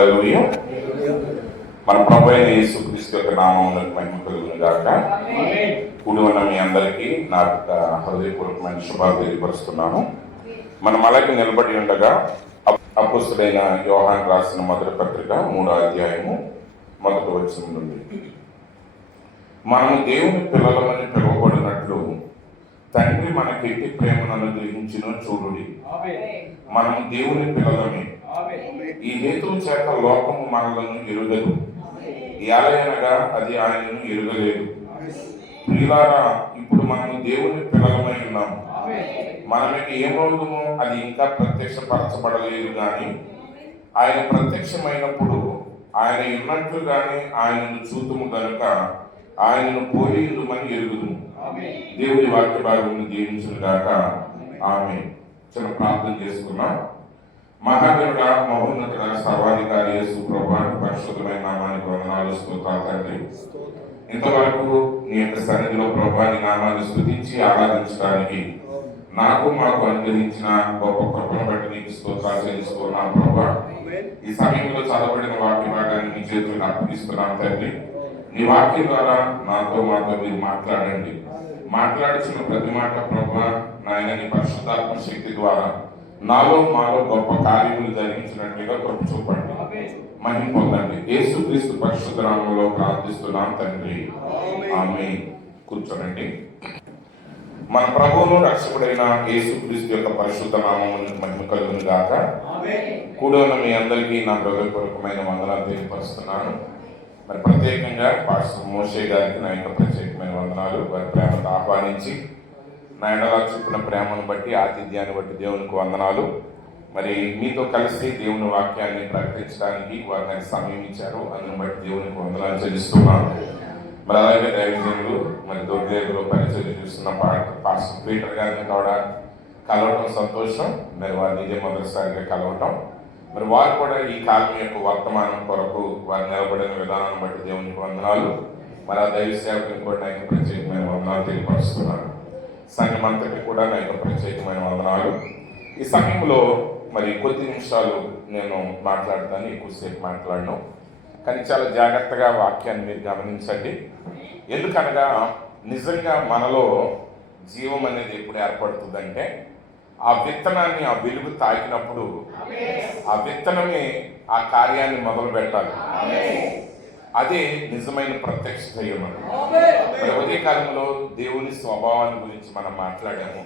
హల్లెలూయా. మన ప్రభువైన యేసుక్రీస్తు యొక్క నామమునకు మహిమ కలుగును గాక. కూడి ఉన్న మీ అందరికీ నా హృదయపూర్వకమైన శుభాలు తెలియపరుస్తున్నాను. మనం అలాగే నిలబడి ఉండగా అపోస్తలుడైన యోహాను రాసిన మొదటి పత్రిక 3వ అధ్యాయము 1వ వచనం నుండి, మనము దేవుని పిల్లలమని పిలువబడినట్లు తండ్రి మనకెట్టి ప్రేమను అనుగ్రహించిన చూడుడి, మనము దేవుని పిల్లలమే. ఈ హేతువు చేత లోకము మనలను ఎరుగదు, ఎలాగనగా అది ఆయనను ఎరుగలేదు. ప్రియులారా, ఇప్పుడు మనము దేవుని పిల్లలమై ఉన్నాము. మనకి ఏమవుతుందో అది ఇంకా ప్రత్యక్షపరచబడలేదు, కానీ ఆయన ప్రత్యక్షమైనప్పుడు ఆయన ఉన్నట్లుగానే ఆయనను చూతుము గనుక ఆయనను పోలిందుమని ఎరుగుదుము. దేవుడి వాక్య భాగమును దీవించును గాక. ఆమె. చిన్న ప్రార్థన చేసుకున్నాం. మహాదేవుడా, మహోన్నతుడా, సర్వాధికారి యేసు ప్రభువానికి పరిశుద్ధమైన నామానికి వందనాలు, స్తోత్రాలు తండ్రి. ఇంతవరకు నీ యొక్క సన్నిధిలో ప్రభువాని నామాన్ని స్తుతించి ఆరాధించడానికి నాకు మాకు అనుగ్రహించిన గొప్ప కృపను బట్టి నీకు స్తోత్రాలు చెల్లిస్తున్నాను ప్రభువా. ఈ సమయంలో చదవబడిన వాక్య భాగాన్ని నీ చేతులకు అప్పగిస్తున్నాను తండ్రి. నీ వాక్యం ద్వారా మాతో మీరు మాట్లాడండి. మాట్లాడుతున్న ప్రతి మాట ప్రభువా నాయన నీ పరిశుద్ధాత్మ శక్తి ద్వారా నాలో మాలో గొప్ప కార్యములు జరిగించినట్లుగా కృప చూపండి, మహిమ పొందండి. యేసుక్రీస్తు పరిశుద్ధ నామములో ప్రార్థిస్తున్నాం తండ్రి, ఆమేన్. కూర్చోనండి. మన ప్రభువును రక్షకుడైన యేసుక్రీస్తు యొక్క పరిశుద్ధ నామమునకు మహిమ కలుగును గాక. కూడి ఉన్న మీ అందరికీ నా హృదయపూర్వకమైన వందనాలు తెలియపరుస్తున్నాను. మరి ప్రత్యేకంగా పాస్టర్ మోషే గారికి నా యొక్క ప్రత్యేకమైన వందనాలు. వారి ప్రేమను ఆహ్వానించి నా ఎడల చూపిన ప్రేమను బట్టి, ఆతిథ్యాన్ని బట్టి దేవునికి వందనాలు. మరి మీతో కలిసి దేవుని వాక్యాన్ని ప్రకటించడానికి వారు నాకు సమయం ఇచ్చారు, అందుని బట్టి దేవునికి వందనాలు చెల్లిస్తున్నాను. మరి అలాగే దైవజనులు మరి దొడ్లేరులో పరిచయం చూస్తున్న పాస్టర్ పీటర్ గారిని కూడా కలవటం సంతోషం. మరి వారు నిజే మొదటిసారిగా కలవటం. మరి వారు కూడా ఈ కాలం యొక్క వర్తమానం కొరకు వారు నిలబడిన విధానాన్ని బట్టి దేవునికి వందనాలు. మరి ఆ దైవ సేవకుని కూడా నా యొక్క ప్రత్యేకమైన వందనాలు తెలియపరుస్తున్నాను. సంఘం అంతటికి కూడా నా యొక్క ప్రత్యేకమైన వందనాలు. ఈ సమయంలో మరి కొద్ది నిమిషాలు నేను మాట్లాడతాను, ఎక్కువసేపు మాట్లాడను, కానీ చాలా జాగ్రత్తగా వాక్యాన్ని మీరు గమనించండి. ఎందుకనగా నిజంగా మనలో జీవం అనేది ఎప్పుడు ఏర్పడుతుందంటే ఆ విత్తనాన్ని, ఆ వెలుగు తాకినప్పుడు ఆ విత్తనమే ఆ కార్యాన్ని మొదలు పెట్టాలి. అదే నిజమైన ప్రత్యక్ష దైవం. మరి ఉదయ కాలంలో దేవుని స్వభావాన్ని గురించి మనం మాట్లాడాము.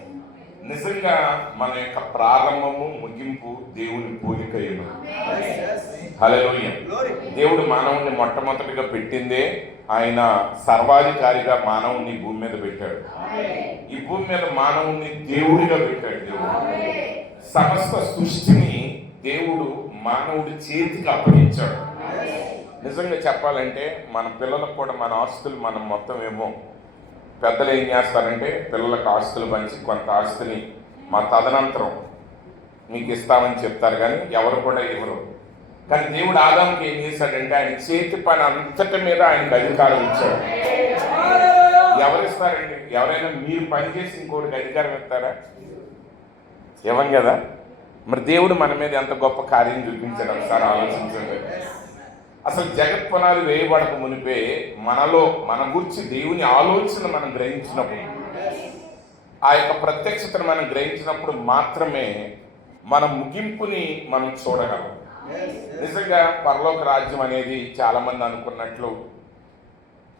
నిజంగా మన యొక్క ప్రారంభము ముగింపు దేవుని పోలికయ్యను. హల్లెలూయా. దేవుడు మానవుని మొట్టమొదటిగా పెట్టిందే ఆయన సర్వాధికారిగా మానవుని భూమి మీద పెట్టాడు. ఈ భూమి మీద మానవుని దేవుడిగా పెట్టాడు. దేవుడు సమస్త సృష్టిని దేవుడు మానవుడి చేతికి అప్పగించాడు. నిజంగా చెప్పాలంటే మన పిల్లలకు కూడా మన ఆస్తులు మనం మొత్తం ఏమో, పెద్దలు ఏం చేస్తారంటే పిల్లలకు ఆస్తులు పంచి కొంత ఆస్తిని మా తదనంతరం మీకు ఇస్తామని చెప్తారు, కానీ ఎవరు కూడా ఇవ్వరు. కానీ దేవుడు ఆదాముకి ఏం చేశాడంటే ఆయన చేతి పని అంతటి మీద ఆయనకు అధికారం ఇచ్చాడు. ఎవరిస్తారండి? ఎవరైనా మీరు పనిచేసి ఇంకోటికి అధికారం ఇస్తారా? ఇవ్వం కదా. మరి దేవుడు మన మీద ఎంత గొప్ప కార్యం చూపించాడు ఒకసారి ఆలోచించండి. అసలు జగత్ పునాది వేయబడక మునిపే మనలో మన గురించి దేవుని ఆలోచన మనం గ్రహించినప్పుడు, ఆ యొక్క ప్రత్యక్షతను మనం గ్రహించినప్పుడు మాత్రమే మన ముగింపుని మనం చూడగలం. నిజంగా పరలోక రాజ్యం అనేది చాలామంది అనుకున్నట్లు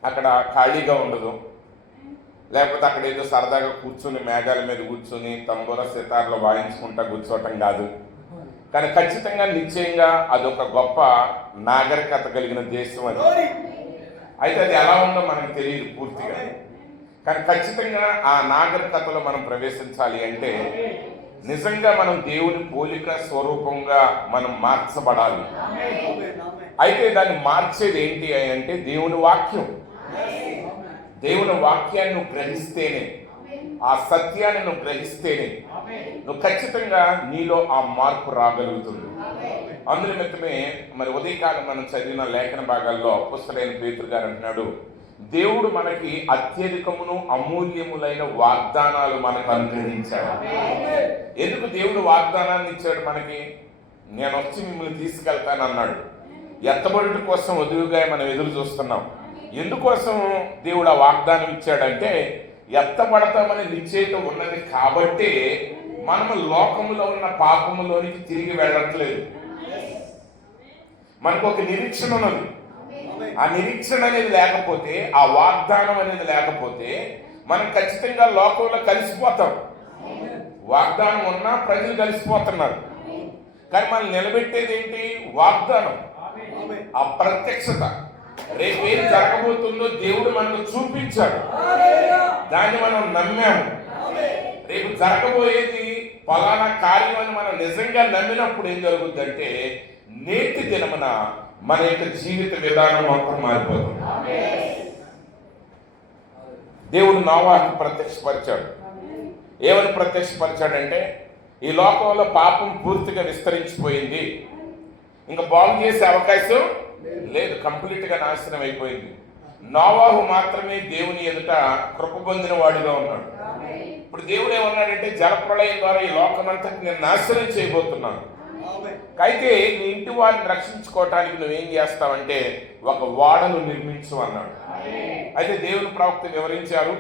అక్కడ ఖాళీగా ఉండదు, లేకపోతే అక్కడ ఏదో సరదాగా కూర్చుని మేఘాల మీద కూర్చుని తంబూర సితార్లు వాయించుకుంటా కూర్చోవటం కాదు. కానీ ఖచ్చితంగా నిశ్చయంగా అదొక గొప్ప నాగరికత కలిగిన దేశం అది. అయితే అది ఎలా ఉందో మనకు తెలియదు పూర్తిగా, కానీ ఖచ్చితంగా ఆ నాగరికతలో మనం ప్రవేశించాలి అంటే నిజంగా మనం దేవుని పోలిక స్వరూపంగా మనం మార్చబడాలి. అయితే దాన్ని మార్చేది ఏంటి అంటే దేవుని వాక్యం. దేవుని వాక్యాన్ని నువ్వు గ్రహిస్తేనే, ఆ సత్యాన్ని నువ్వు గ్రహిస్తేనే నువ్వు ఖచ్చితంగా నీలో ఆ మార్పు రాగలుగుతుంది. అందునిమిత్తమే మరి ఉదయకాలం మనం చదివిన లేఖన భాగాల్లో అపోస్తలుడైన పేతురు గారు అంటున్నాడు, దేవుడు మనకి అత్యధికమును అమూల్యములైన వాగ్దానాలు మనకు అనుగ్రహించాడు. ఎందుకు దేవుడు వాగ్దానాన్ని ఇచ్చాడు మనకి? నేను వచ్చి మిమ్మల్ని తీసుకెళ్తానన్నాడు. ఎత్తబడుట కోసం వధువుగా మనం ఎదురు చూస్తున్నాం. ఎందుకోసం దేవుడు ఆ వాగ్దానం ఇచ్చాడంటే ఎత్తబడతామనే నిశ్చయిత ఉన్నది కాబట్టి మనము లోకములో ఉన్న పాపములోనికి తిరిగి వెళ్ళట్లేదు. మనకు ఒక నిరీక్షణ ఉన్నది. ఆ నిరీక్షణ అనేది లేకపోతే, ఆ వాగ్దానం అనేది లేకపోతే మనం ఖచ్చితంగా లోకంలో కలిసిపోతాం. వాగ్దానం ఉన్నా ప్రజలు కలిసిపోతున్నారు. కానీ మనం నిలబెట్టేది ఏంటి? వాగ్దానం, ఆ ప్రత్యక్షత. రేపేం జరగబోతుందో దేవుడు మనకు చూపించాడు, దాన్ని మనం నమ్మాము. రేపు జరగబోయేది ఫలానా కార్యం అని మనం నిజంగా నమ్మినప్పుడు ఏం జరుగుతుందంటే నేటి దినమున మన యొక్క జీవిత విధానం మొత్తం మారిపోతుంది. దేవుడు నోవాహుకు ప్రత్యక్షపరిచాడు. ఏమని ప్రత్యక్షపరిచాడంటే ఈ లోకంలో పాపం పూర్తిగా విస్తరించిపోయింది, ఇంకా బాగు చేసే అవకాశం లేదు, కంప్లీట్గా నాశనం అయిపోయింది. నోవాహు మాత్రమే దేవుని ఎదుట కృప పొందిన వాడిగా ఉన్నాడు. ఇప్పుడు దేవుడు ఏమన్నాడంటే జలప్రళయం ద్వారా ఈ లోకమంతా నేను నాశనం చేయబోతున్నాను. అయితే నీ ఇంటి వారిని రక్షించుకోవటానికి నువ్వేం చేస్తావంటే ఒక ఓడను నిర్మించు అన్నాడు. అయితే దేవుని ప్రవక్త వివరించారు,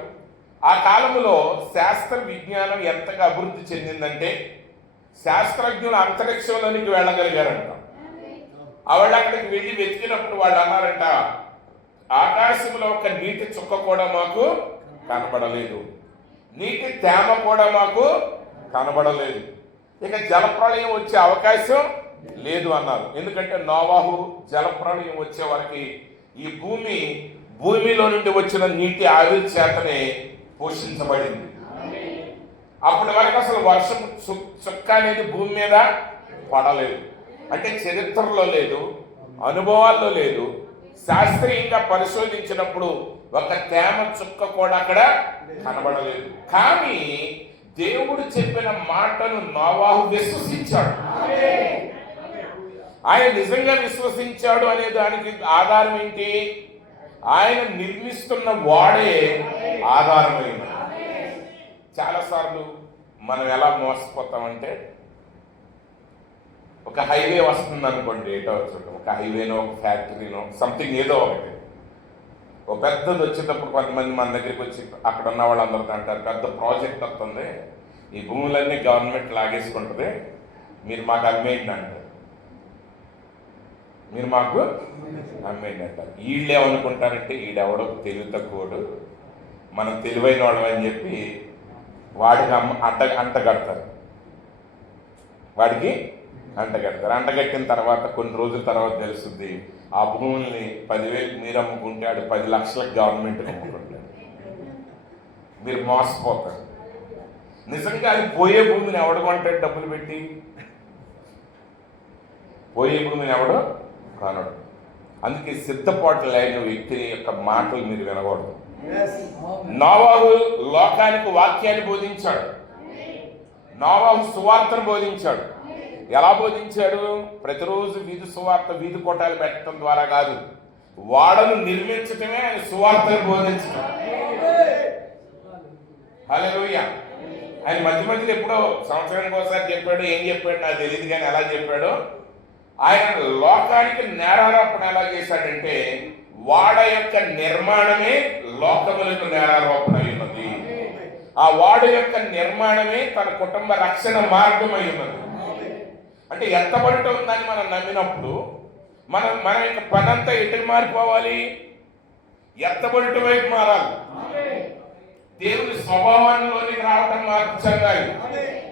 ఆ కాలంలో శాస్త్ర విజ్ఞానం ఎంతగా అభివృద్ధి చెందిందంటే శాస్త్రజ్ఞులు అంతరిక్షంలోనికి వెళ్ళగలిగారంట. వాళ్ళు అక్కడికి వెళ్ళి వెతికినప్పుడు వాళ్ళు అన్నారంట, ఆకాశంలో ఒక నీటి చుక్క కూడా మాకు కనబడలేదు, నీటి తేమ కూడా మాకు కనబడలేదు, ఇక జలప్రళయం వచ్చే అవకాశం లేదు అన్నారు. ఎందుకంటే నోవాహు జలప్రళయం వచ్చే వరకు ఈ భూమిలో నుండి వచ్చిన నీటి ఆవిరి చేతనే పోషించబడింది. అప్పటి వరకు అసలు వర్షం చుక్క అనేది భూమి మీద పడలేదు. అంటే చరిత్రలో లేదు, అనుభవాల్లో లేదు. శాస్త్రీయంగా పరిశోధించినప్పుడు ఒక తేమ చుక్క కూడా అక్కడ కనబడలేదు. కానీ దేవుడు చెప్పిన మాటను నోవాహు విశ్వసించాడు. ఆయన నిజంగా విశ్వసించాడు అనే దానికి ఆధారం ఏంటి? ఆయన నిర్మిస్తున్న వాడే ఆధారమైంది. చాలాసార్లు మనం ఎలా మోసపోతామంటే ఒక హైవే వస్తుంది అనుకోండి, ఏటో ఒక హైవేనో ఒక ఫ్యాక్టరీనో సంథింగ్ ఏదో ఒకటి, ఒక పెద్దది వచ్చేటప్పుడు కొంతమంది మన దగ్గరికి వచ్చి అక్కడ ఉన్న వాళ్ళందరితో అంటారు, పెద్ద ప్రాజెక్ట్ వస్తుంది, ఈ భూములన్నీ గవర్నమెంట్ లాగేసుకుంటుంది, మీరు మాకు అమ్మేయండి అంటారు. మీరు మాకు అమ్మేయండి అంటారు. వీళ్ళేమనుకుంటారంటే ఈడెవడో తెలివి తక్కువడు, మనం తెలివైన వాళ్ళం అని చెప్పి వాడికి అంటగడతారు. వాడికి అంటగడతారు. అంటగట్టిన తర్వాత కొన్ని రోజుల తర్వాత తెలుస్తుంది ఆ భూముల్ని 10,000 మీరు అమ్ముకుంటే ఆడు 10 లక్షలకు గవర్నమెంట్కి అమ్ముకుంటాడు. మీరు మోసపోతారు. నిజంగా అది పోయే భూమిని ఎవడు కొంటాడు? డబ్బులు పెట్టి పోయే భూమిని ఎవడు కొనడు. అందుకే సిద్ధపాటు లేని వ్యక్తి యొక్క మాటలు మీరు వినకూడదు. నోవాహు లోకానికి వాక్యాన్ని బోధించాడు. నోవాహు సువార్తను బోధించాడు. ఎలా బోధించాడు? ప్రతిరోజు వీధి సువార్త, వీధి కోటాలు పెట్టడం ద్వారా కాదు, వాడను నిర్మించటమే ఆయన సువార్తను బోధించడం. హల్లెలూయా. ఆయన మధ్య మధ్యలో ఎప్పుడో సంవత్సరానికి ఒకసారి చెప్పాడు. ఏం చెప్పాడు నాకు తెలియదు, కానీ ఎలా చెప్పాడు? ఆయన లోకానికి నేరారోపణ ఎలా చేశాడంటే వాడ యొక్క నిర్మాణమే లోకములకు నేరారోపణ అయి ఉన్నది. ఆ వాడ యొక్క నిర్మాణమే తన కుటుంబ రక్షణ మార్గం అయి ఉన్నది. అంటే ఎత్తబడుట ఉందని మనం నమ్మినప్పుడు మన యొక్క పనంతా ఎటుకు మారిపోవాలి? ఎత్తబడుట వైపు మారాలి. దేవుని స్వభావంలోనికి రావటం మార్పు చెందాలి.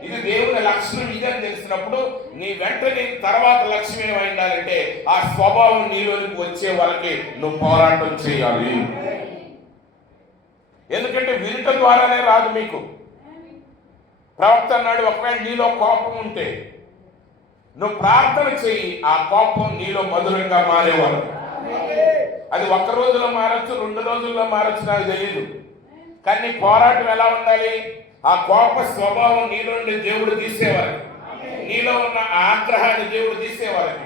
ఇది దేవుని లక్షణం ఇదని తెలిసినప్పుడు నీ వెంటనే తర్వాత లక్ష్యం ఏమై ఉండాలంటే ఆ స్వభావం నీలోనికి వచ్చే వరకే నువ్వు పోరాటం చేయాలి. ఎందుకంటే వినుట ద్వారానే రాదు మీకు. ప్రవక్త అన్నాడు, ఒకవేళ నీలో కోపం ఉంటే నువ్వు ప్రార్థన చెయ్యి, ఆ కోపం నీలో మధురంగా మారేవారు. అది 1 రోజులో మారచ్చు, 2 రోజుల్లో మారచ్చు, నాకు తెలియదు. కానీ పోరాటం ఎలా ఉండాలి? ఆ కోప స్వభావం నీలో నుండి దేవుడు తీసేవారు, నీలో ఉన్న ఆగ్రహాన్ని దేవుడు తీసేవారికి,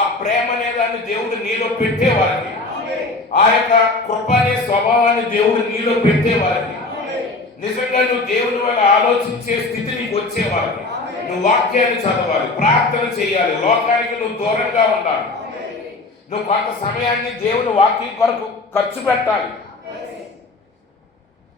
ఆ ప్రేమ అనే దాన్ని దేవుడు నీలో పెట్టేవారికి, ఆ యొక్క కృప అనే స్వభావాన్ని దేవుడు నీలో పెట్టేవారికి, నిజంగా నువ్వు దేవుని వల్ల ఆలోచించే స్థితి నీకు వచ్చేవారికి, నువ్వు వాక్యాన్ని చదవాలి, ప్రార్థన చేయాలి, లోకానికి నువ్వు దూరంగా ఉండాలి. నువ్వు కొంత సమయాన్ని దేవుని వాక్యం కొరకు ఖర్చు పెట్టాలి.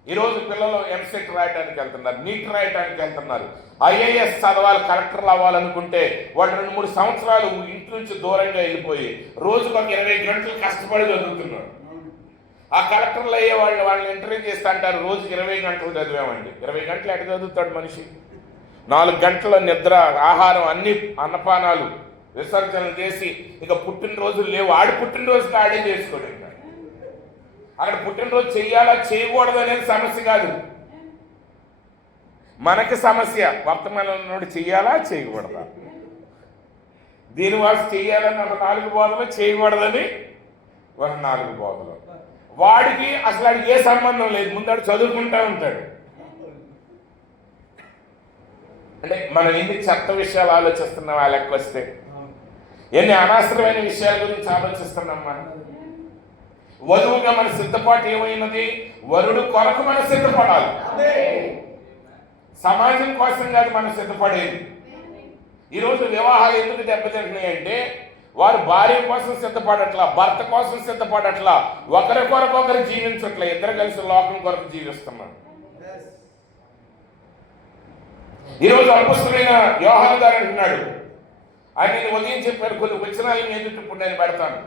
ఈరోజు పిల్లలు ఎంసెట్ రాయడానికి వెళ్తున్నారు, నీట్ రాయడానికి వెళ్తున్నారు, ఐఏఎస్ చదవాలి, కలెక్టర్లు అవ్వాలనుకుంటే వాడు 2-3 సంవత్సరాలు ఇంటి నుంచి దూరంగా వెళ్ళిపోయి రోజుకు ఒక 20 గంటలు కష్టపడి చదువుతున్నారు. ఆ కలెక్టర్లు అయ్యే వాళ్ళని ఇంటర్వ్యూ చేస్తా అంటారు, రోజుకి 20 గంటలు చదివామండి. 20 గంటలు ఎక్కడ చదువుతాడు మనిషి? 4 గంటల నిద్ర, ఆహారం, అన్ని అన్నపానాలు విసర్జనలు చేసి ఇక పుట్టినరోజులు లేవు. ఆడి పుట్టినరోజుకి ఆడే చేసుకోడు. అక్కడ పుట్టినరోజు చెయ్యాలా చేయకూడదు అనేది సమస్య కాదు, మనకి సమస్య. వర్తమానంలో చెయ్యాలా చేయకూడదా, దీనివాసి చెయ్యాలని ఒక 4 బోధలు, చేయకూడదని ఒక 4 బోధలు. వాడికి అసలు ఆడికి ఏ సంబంధం లేదు, ముందాడు చదువుకుంటా ఉంటాడు. అంటే మనం ఎన్ని చెత్త విషయాలు ఆలోచిస్తున్నాం, ఆ లెక్క వస్తే ఎన్ని అనవసరమైన విషయాల గురించి ఆలోచిస్తున్నాం. మనం వధువుగా మన సిద్ధపాటు ఏమైనది? వరుడు కొరకు మనం సిద్ధపడాలి, సమాజం కోసం కాదు మనం సిద్ధపడేది. ఈరోజు వివాహాలు ఎందుకు దెబ్బతింటున్నాయి అంటే వారు భార్య కోసం సిద్ధపడట్లా, భర్త కోసం సిద్ధపడట్లా, ఒకరి కొరకు ఒకరు జీవించట్లే, ఇద్దరు కలిసి లోకం కొరకు జీవిస్తున్నారు. ఈరోజు అపుస్తలుడైన యోహాను గారు అంటున్నాడు, ఆయన నేను ఉదయం చెప్పాను, కొన్ని వచనాలు ఎదుటిప్పుడు నేను పెడతాను.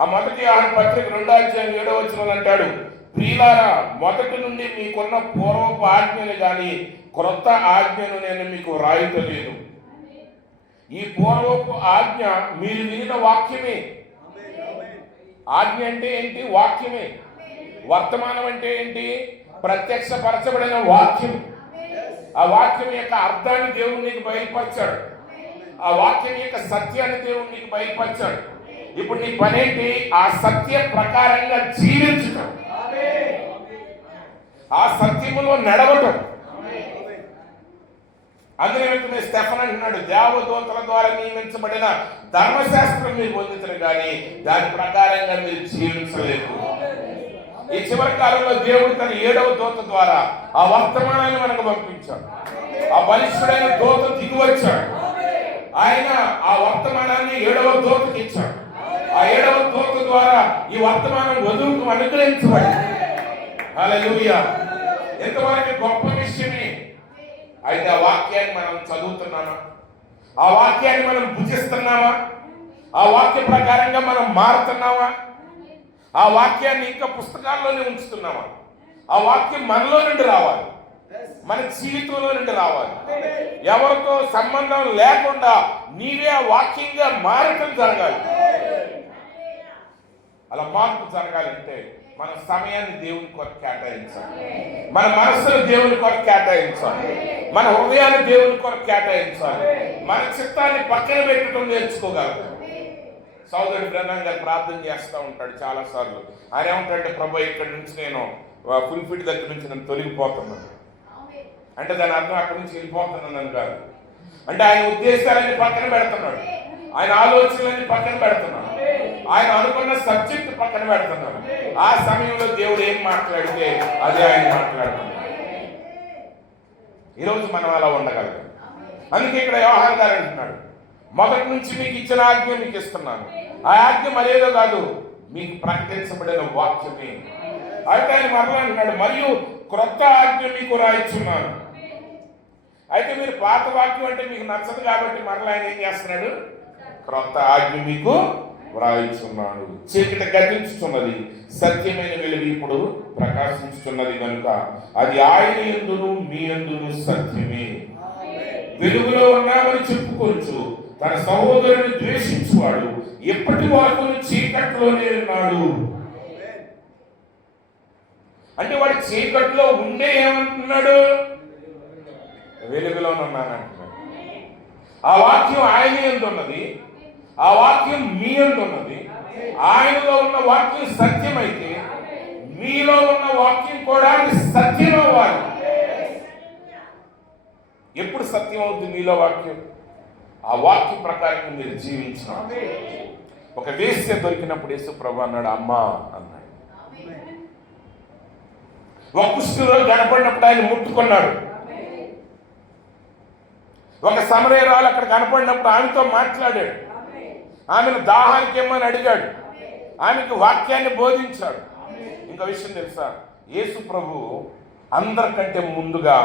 ఆ 1 యోహాను పత్రిక 2:7 అంటాడు, ప్రియులారా, మొదటి నుండి మీకున్న పూర్వపు ఆజ్ఞలు కానీ క్రొత్త ఆజ్ఞను నేను మీకు రాయటలేదు. ఈ పూర్వపు ఆజ్ఞ మీరు వినిన వాక్యమే. ఆజ్ఞ అంటే ఏంటి? వాక్యమే. వర్తమానం అంటే ఏంటి? ప్రత్యక్షపరచబడిన వాక్యం. ఆ వాక్యం యొక్క అర్థాన్ని దేవుడు నీకు బయలుపరిచాడు, ఆ వాక్యం యొక్క సత్యాన్ని దేవుడు నీకు బయలుపరిచాడు. ఇప్పుడు నీ పనేంటి? ఆ సత్య ప్రకారంగా జీవించటం, ఆ సత్యములో నడవటం. అందుకే స్టెఫన్ అంటున్నాడు, దేవదూతల ద్వారా నియమించబడిన ధర్మశాస్త్రం మీరు పొందుతారు కానీ దాని ప్రకారంగా మీరు జీవించలేదు. ఈ చివరి కాలంలో దేవుడు తన 7వ దూత ద్వారా ఆ వర్తమానాన్ని మనకు పంపించాడు. ఆ బలిష్ఠుడైన దూత దిగివచ్చాడు, ఆయన ఆ వర్తమానాన్ని 7వ దూతకి ఇచ్చాడు. ఆ 7వ దూత ద్వారా ఈ వర్తమానం వధువుకు అనుగ్రహించబడింది. హల్లెలూయా! ఎంతవరకు గొప్ప విషయమే. అయితే ఆ వాక్యాన్ని మనం చదువుతున్నామా? ఆ వాక్యాన్ని మనం భుజిస్తున్నామా? ఆ వాక్య ప్రకారంగా మనం మారుతున్నామా? ఆ వాక్యాన్ని ఇంకా పుస్తకాల్లోనే ఉంచుతున్నామా? ఆ వాక్యం మనలో నుండి రావాలి, మన జీవితంలో నుండి రావాలి. ఎవరితో సంబంధం లేకుండా నీవే ఆ వాక్యంగా మారటం జరగాలి. అలా మార్పు జరగాలంటే మన సమయాన్ని దేవుని కొరకు కేటాయించాలి, మన మనస్సును దేవుని కొరకు కేటాయించాలి, మన హృదయాన్ని దేవుని కొరకు కేటాయించాలి, మన చిత్తాన్ని పక్కన పెట్టడం నేర్చుకోగలరు. సోదరుడు బ్రహ్మం గారు ప్రార్థన చేస్తూ ఉంటాడు చాలా సార్లు. ఆయన ఏమంటాడంటే, ప్రభు ఇక్కడి నుంచి నేను ఫుల్ఫిట్ దగ్గర నుంచి నేను తొలగిపోతున్నాను అంటే దాని అర్థం అక్కడి నుంచి వెళ్ళిపోతున్నాను కాదు. అంటే ఆయన ఉద్దేశాలన్నీ పక్కన పెడుతున్నాడు, ఆయన ఆలోచనలన్నీ పక్కన పెడుతున్నాడు, ఆయన అనుకున్న సబ్జెక్ట్ పక్కన పెడుతున్నాడు. ఆ సమయంలో దేవుడు ఏం మాట్లాడితే అదే ఆయన మాట్లాడుతున్నాడు. ఈరోజు మనం అలా ఉండగలం. అందుకే ఇక్కడ యోహాను గారు అంటున్నాడు, మొదటి నుంచి మీకు ఇచ్చిన ఆజ్ఞ మీకు ఇస్తున్నాను. ఆ ఆజ్ఞ మరేదో కాదు, మీకు ప్రకటించబడిన వాక్యమే. అయితే ఆయన మరలా అంటున్నాడు, మరియు క్రొత్త ఆజ్ఞ మీకు రాయిస్తున్నాను. అయితే మీరు పాత వాక్యం అంటే మీకు నచ్చదు కాబట్టి మరలా ఆయన ఏం చేస్తున్నాడు? క్రొత్త ఆజ్ఞ మీకు వ్రాయిస్తున్నాడు. చీకటి గతించుతున్నది, సత్యమైన వెలుగు ఇప్పుడు ప్రకాశించుతున్నది కనుక అది ఆయన యందును మీ యందును సత్యమే. వెలుగులో ఉన్నామని చెప్పుకోవచ్చు, తన సహోదరుని ద్వేషించువాడు ఎప్పటి వరకు చీకట్లోనే ఉన్నాడు. అంటే వాడు చీకట్లో ఉండే ఏమంటున్నాడు? వెలుగులోనే ఉన్నానంటున్నాడు. ఆ వాక్యం ఆయన యందు ఉన్నది, ఆ వాక్యం మీ యందు ఉన్నది. ఆయనలో ఉన్న వాక్యం సత్యమైతే మీలో ఉన్న వాక్యం కూడా సత్యం అవ్వాలి. ఎప్పుడు సత్యం అవుతుంది మీలో వాక్యం? ఆ వాక్యం ప్రకారం మీరు జీవించిన. ఒక వేశ్య దొరికినప్పుడు యేసు ప్రభు అన్నాడు, అమ్మా అన్నాడు. ఒక కుష్ఠరోగి కనపడినప్పుడు ఆయన ముట్టుకున్నాడు. ఒక సమరయురాలు అక్కడ కనపడినప్పుడు ఆమెతో మాట్లాడాడు. ఆమెను దాహానికి ఇమ్మని అడిగాడు, ఆమెకు వాక్యాన్ని బోధించాడు. ఇంకో విషయం తెలుసా, యేసు ప్రభు అందరికంటే ముందుగా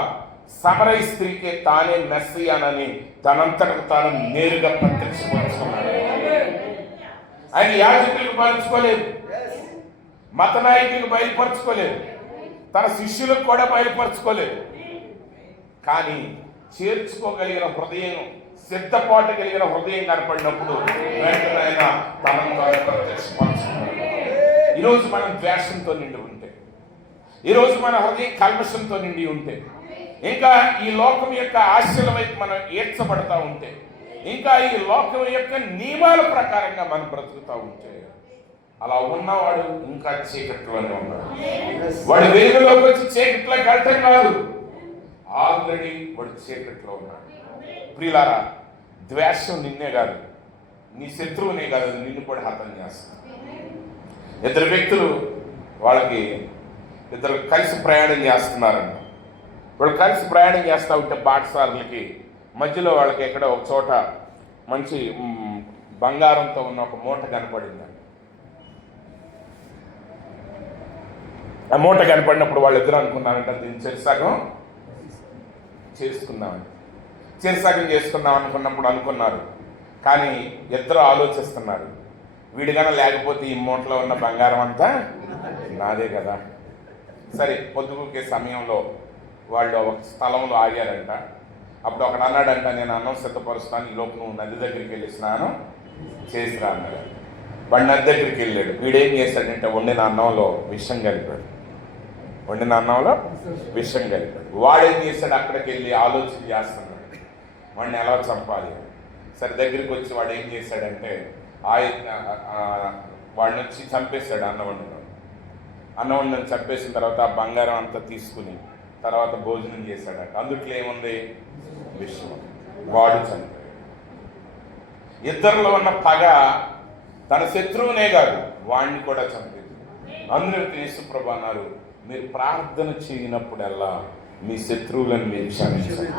సమరయ స్త్రీకే తానే మెస్సియానని తనంతటకు తాను నేరుగా ప్రత్యక్షపరుచుకున్నాడు. ఆయన యాజకులకు పంచుకోలేదు, మత నాయకులకు బయలుపరచుకోలేదు, తన శిష్యులకు కూడా బయలుపరచుకోలేదు. కానీ చేర్చుకోగలిగిన హృదయం, సిద్ధపాటు కలిగిన హృదయం కనపడినప్పుడు వెంటనే ఆయన తనను తాను ప్రత్యక్షపరుచుకున్నాడు. ఈరోజు మనం ద్వేషంతో నిండి ఉంటే, ఈరోజు మన హృదయం కల్మషంతో నిండి ఉంటే, ఇంకా ఈ లోకం యొక్క ఆశల వైపు మనం ఏడ్చబడతా ఉంటే, ఇంకా ఈ లోకం యొక్క నియమాల ప్రకారంగా మనం బ్రతుకుతూ ఉంటే, అలా ఉన్నవాడు ఇంకా చీకట్లోనే ఉన్నాడు. వాడు వెలుగులోకి వచ్చి చీకట్లోకి వెళ్ళటం కాదు, ఆల్రెడీ వాడు చీకట్లో ఉన్నాడు. ప్రియులారా, ద్వేషం నిన్నే కాదు, నీ శత్రువునే కాదు, నిన్ను కూడా హతం చేస్తుంది. ఇద్దరు వ్యక్తులు, వాళ్ళకి ఇద్దరు కలిసి ప్రయాణం చేస్తున్నారంట. వాళ్ళు కలిసి ప్రయాణం చేస్తూ ఉంటే బాటసారులకి మధ్యలో వాళ్ళకి ఎక్కడ ఒక చోట మంచి బంగారంతో ఉన్న ఒక మూట కనపడిందండి. ఆ మూట కనపడినప్పుడు వాళ్ళిద్దరూ అనుకున్నారంట, దీన్ని చెరిసగం చేసుకుందామని. చెరిసగం చేసుకుందాం అనుకున్నారు. కానీ ఇద్దరు ఆలోచిస్తున్నారు, వీడిగానే లేకపోతే ఈ మూటలో ఉన్న బంగారం అంతా నాదే కదా. సరే, పొద్దుగుకే సమయంలో వాళ్ళు ఒక స్థలంలో ఆగారంట. అప్పుడు ఒకడు అన్నాడంట, నేను అన్నం సిద్ధపరుస్తాను, ఈ లోపు నువ్వు నది దగ్గరికి వెళ్ళి స్నానం చేసిరా అన్నాడు. వాడు నది దగ్గరికి వెళ్ళాడు. వీడేం చేశాడంటే వండిన అన్నంలో విషం కలిపాడు. వాడేం చేశాడు, అక్కడికి వెళ్ళి ఆలోచన చేస్తున్నాడు, వాడిని ఎలా చంపాలి. సరే, దగ్గరికి వచ్చి వాడు ఏం చేశాడంటే వాడిని వచ్చి చంపేశాడు. అన్నం వండిని చంపేసిన తర్వాత ఆ బంగారం అంతా తీసుకుని తర్వాత భోజనం చేశాడట. అందుట్లో ఏముంది, విషయం. వాడు చంపాడు. ఇద్దరిలో ఉన్న పగ తన శత్రువునే కాదు, వాడిని కూడా చంపేది. అందులో యేసుప్రభు అన్నారు, మీరు ప్రార్థన చేయనప్పుడల్లా మీ శత్రువులను మీరు క్షమించండి.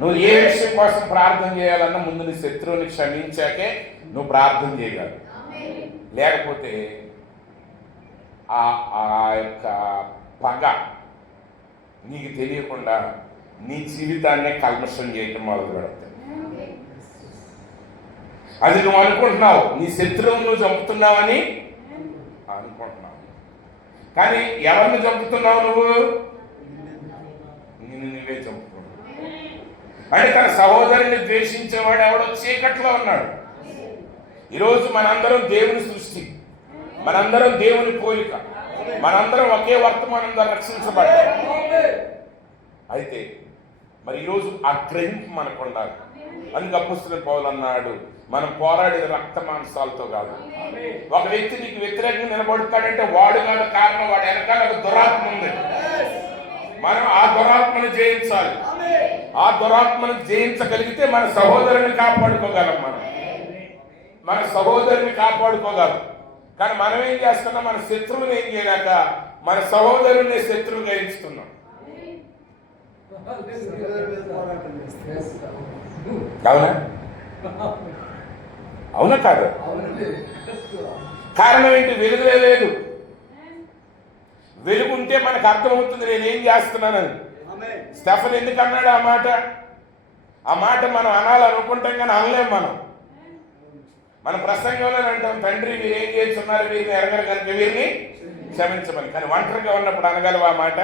నువ్వు ఏ విషయం కోసం ప్రార్థన చేయాలన్నా ముందు నీ శత్రువుని క్షమించాకే నువ్వు ప్రార్థన చేయగలవు. లేకపోతే ఆ యొక్క పగ నీకు తెలియకుండా నీ జీవితాన్నే కల్మషం చేయటం మొదలు పెడతాయి. అది నువ్వు అనుకుంటున్నావు, నీ శత్రువు నువ్వు చంపుతున్నావని అనుకుంటున్నావు, కానీ ఎవరిని చంపుతున్నావు నువ్వు? నిన్ను నువ్వే చంపుతున్నావు. అంటే తన సహోదరుని ద్వేషించేవాడు ఎవడో చీకట్లో ఉన్నాడు. ఈరోజు మనందరం దేవుని సృష్టి, మనందరం దేవుని పోలిక, మనందరం ఒకే వర్తమానంలో రక్షించబడ్డాం. అయితే మరి ఈరోజు ఆ గ్రహింపు మనకు ఉండాలి. అందుకు అపోస్తలుడైన పౌలు అన్నాడు, మనం పోరాడేది రక్త మాంసాలతో కాదు. ఒక వ్యక్తి నీకు వ్యతిరేకంగా నిలబడుతాడంటే వాడు కాదు కారణం, వాడు వెనకాల ఒక దురాత్మ ఉంది. మనం ఆ దురాత్మను జయించాలి. ఆ దురాత్మను జయించగలిగితే మన సహోదరుని కాపాడుకోగలం. మన సహోదరుని కాపాడుకోగలం. కానీ మనం ఏం చేస్తున్నాం, మన శత్రువుని ఏం చేయలేక మన సహోదరుని శత్రువుగా ఎంచుతున్నాం. అవునా? అవునా కాదు? కారణం ఏంటి? వెలుగులే లేదు. వెలుగుంటే మనకు అర్థమవుతుంది నేనేం చేస్తున్నానని. స్టెఫన్ ఎందుకు అన్నాడు ఆ మాట? ఆ మాట మనం అనాలనుకుంటాం కానీ అనలేం. మన ప్రసంగంలో అంటాం, తండ్రి మీరు ఏం చేస్తున్నారు, వీరిని ఎరగరు కనుక వీరిని క్షమించమని. కానీ ఒంటరిగా ఉన్నప్పుడు అనగలవు ఆ మాట?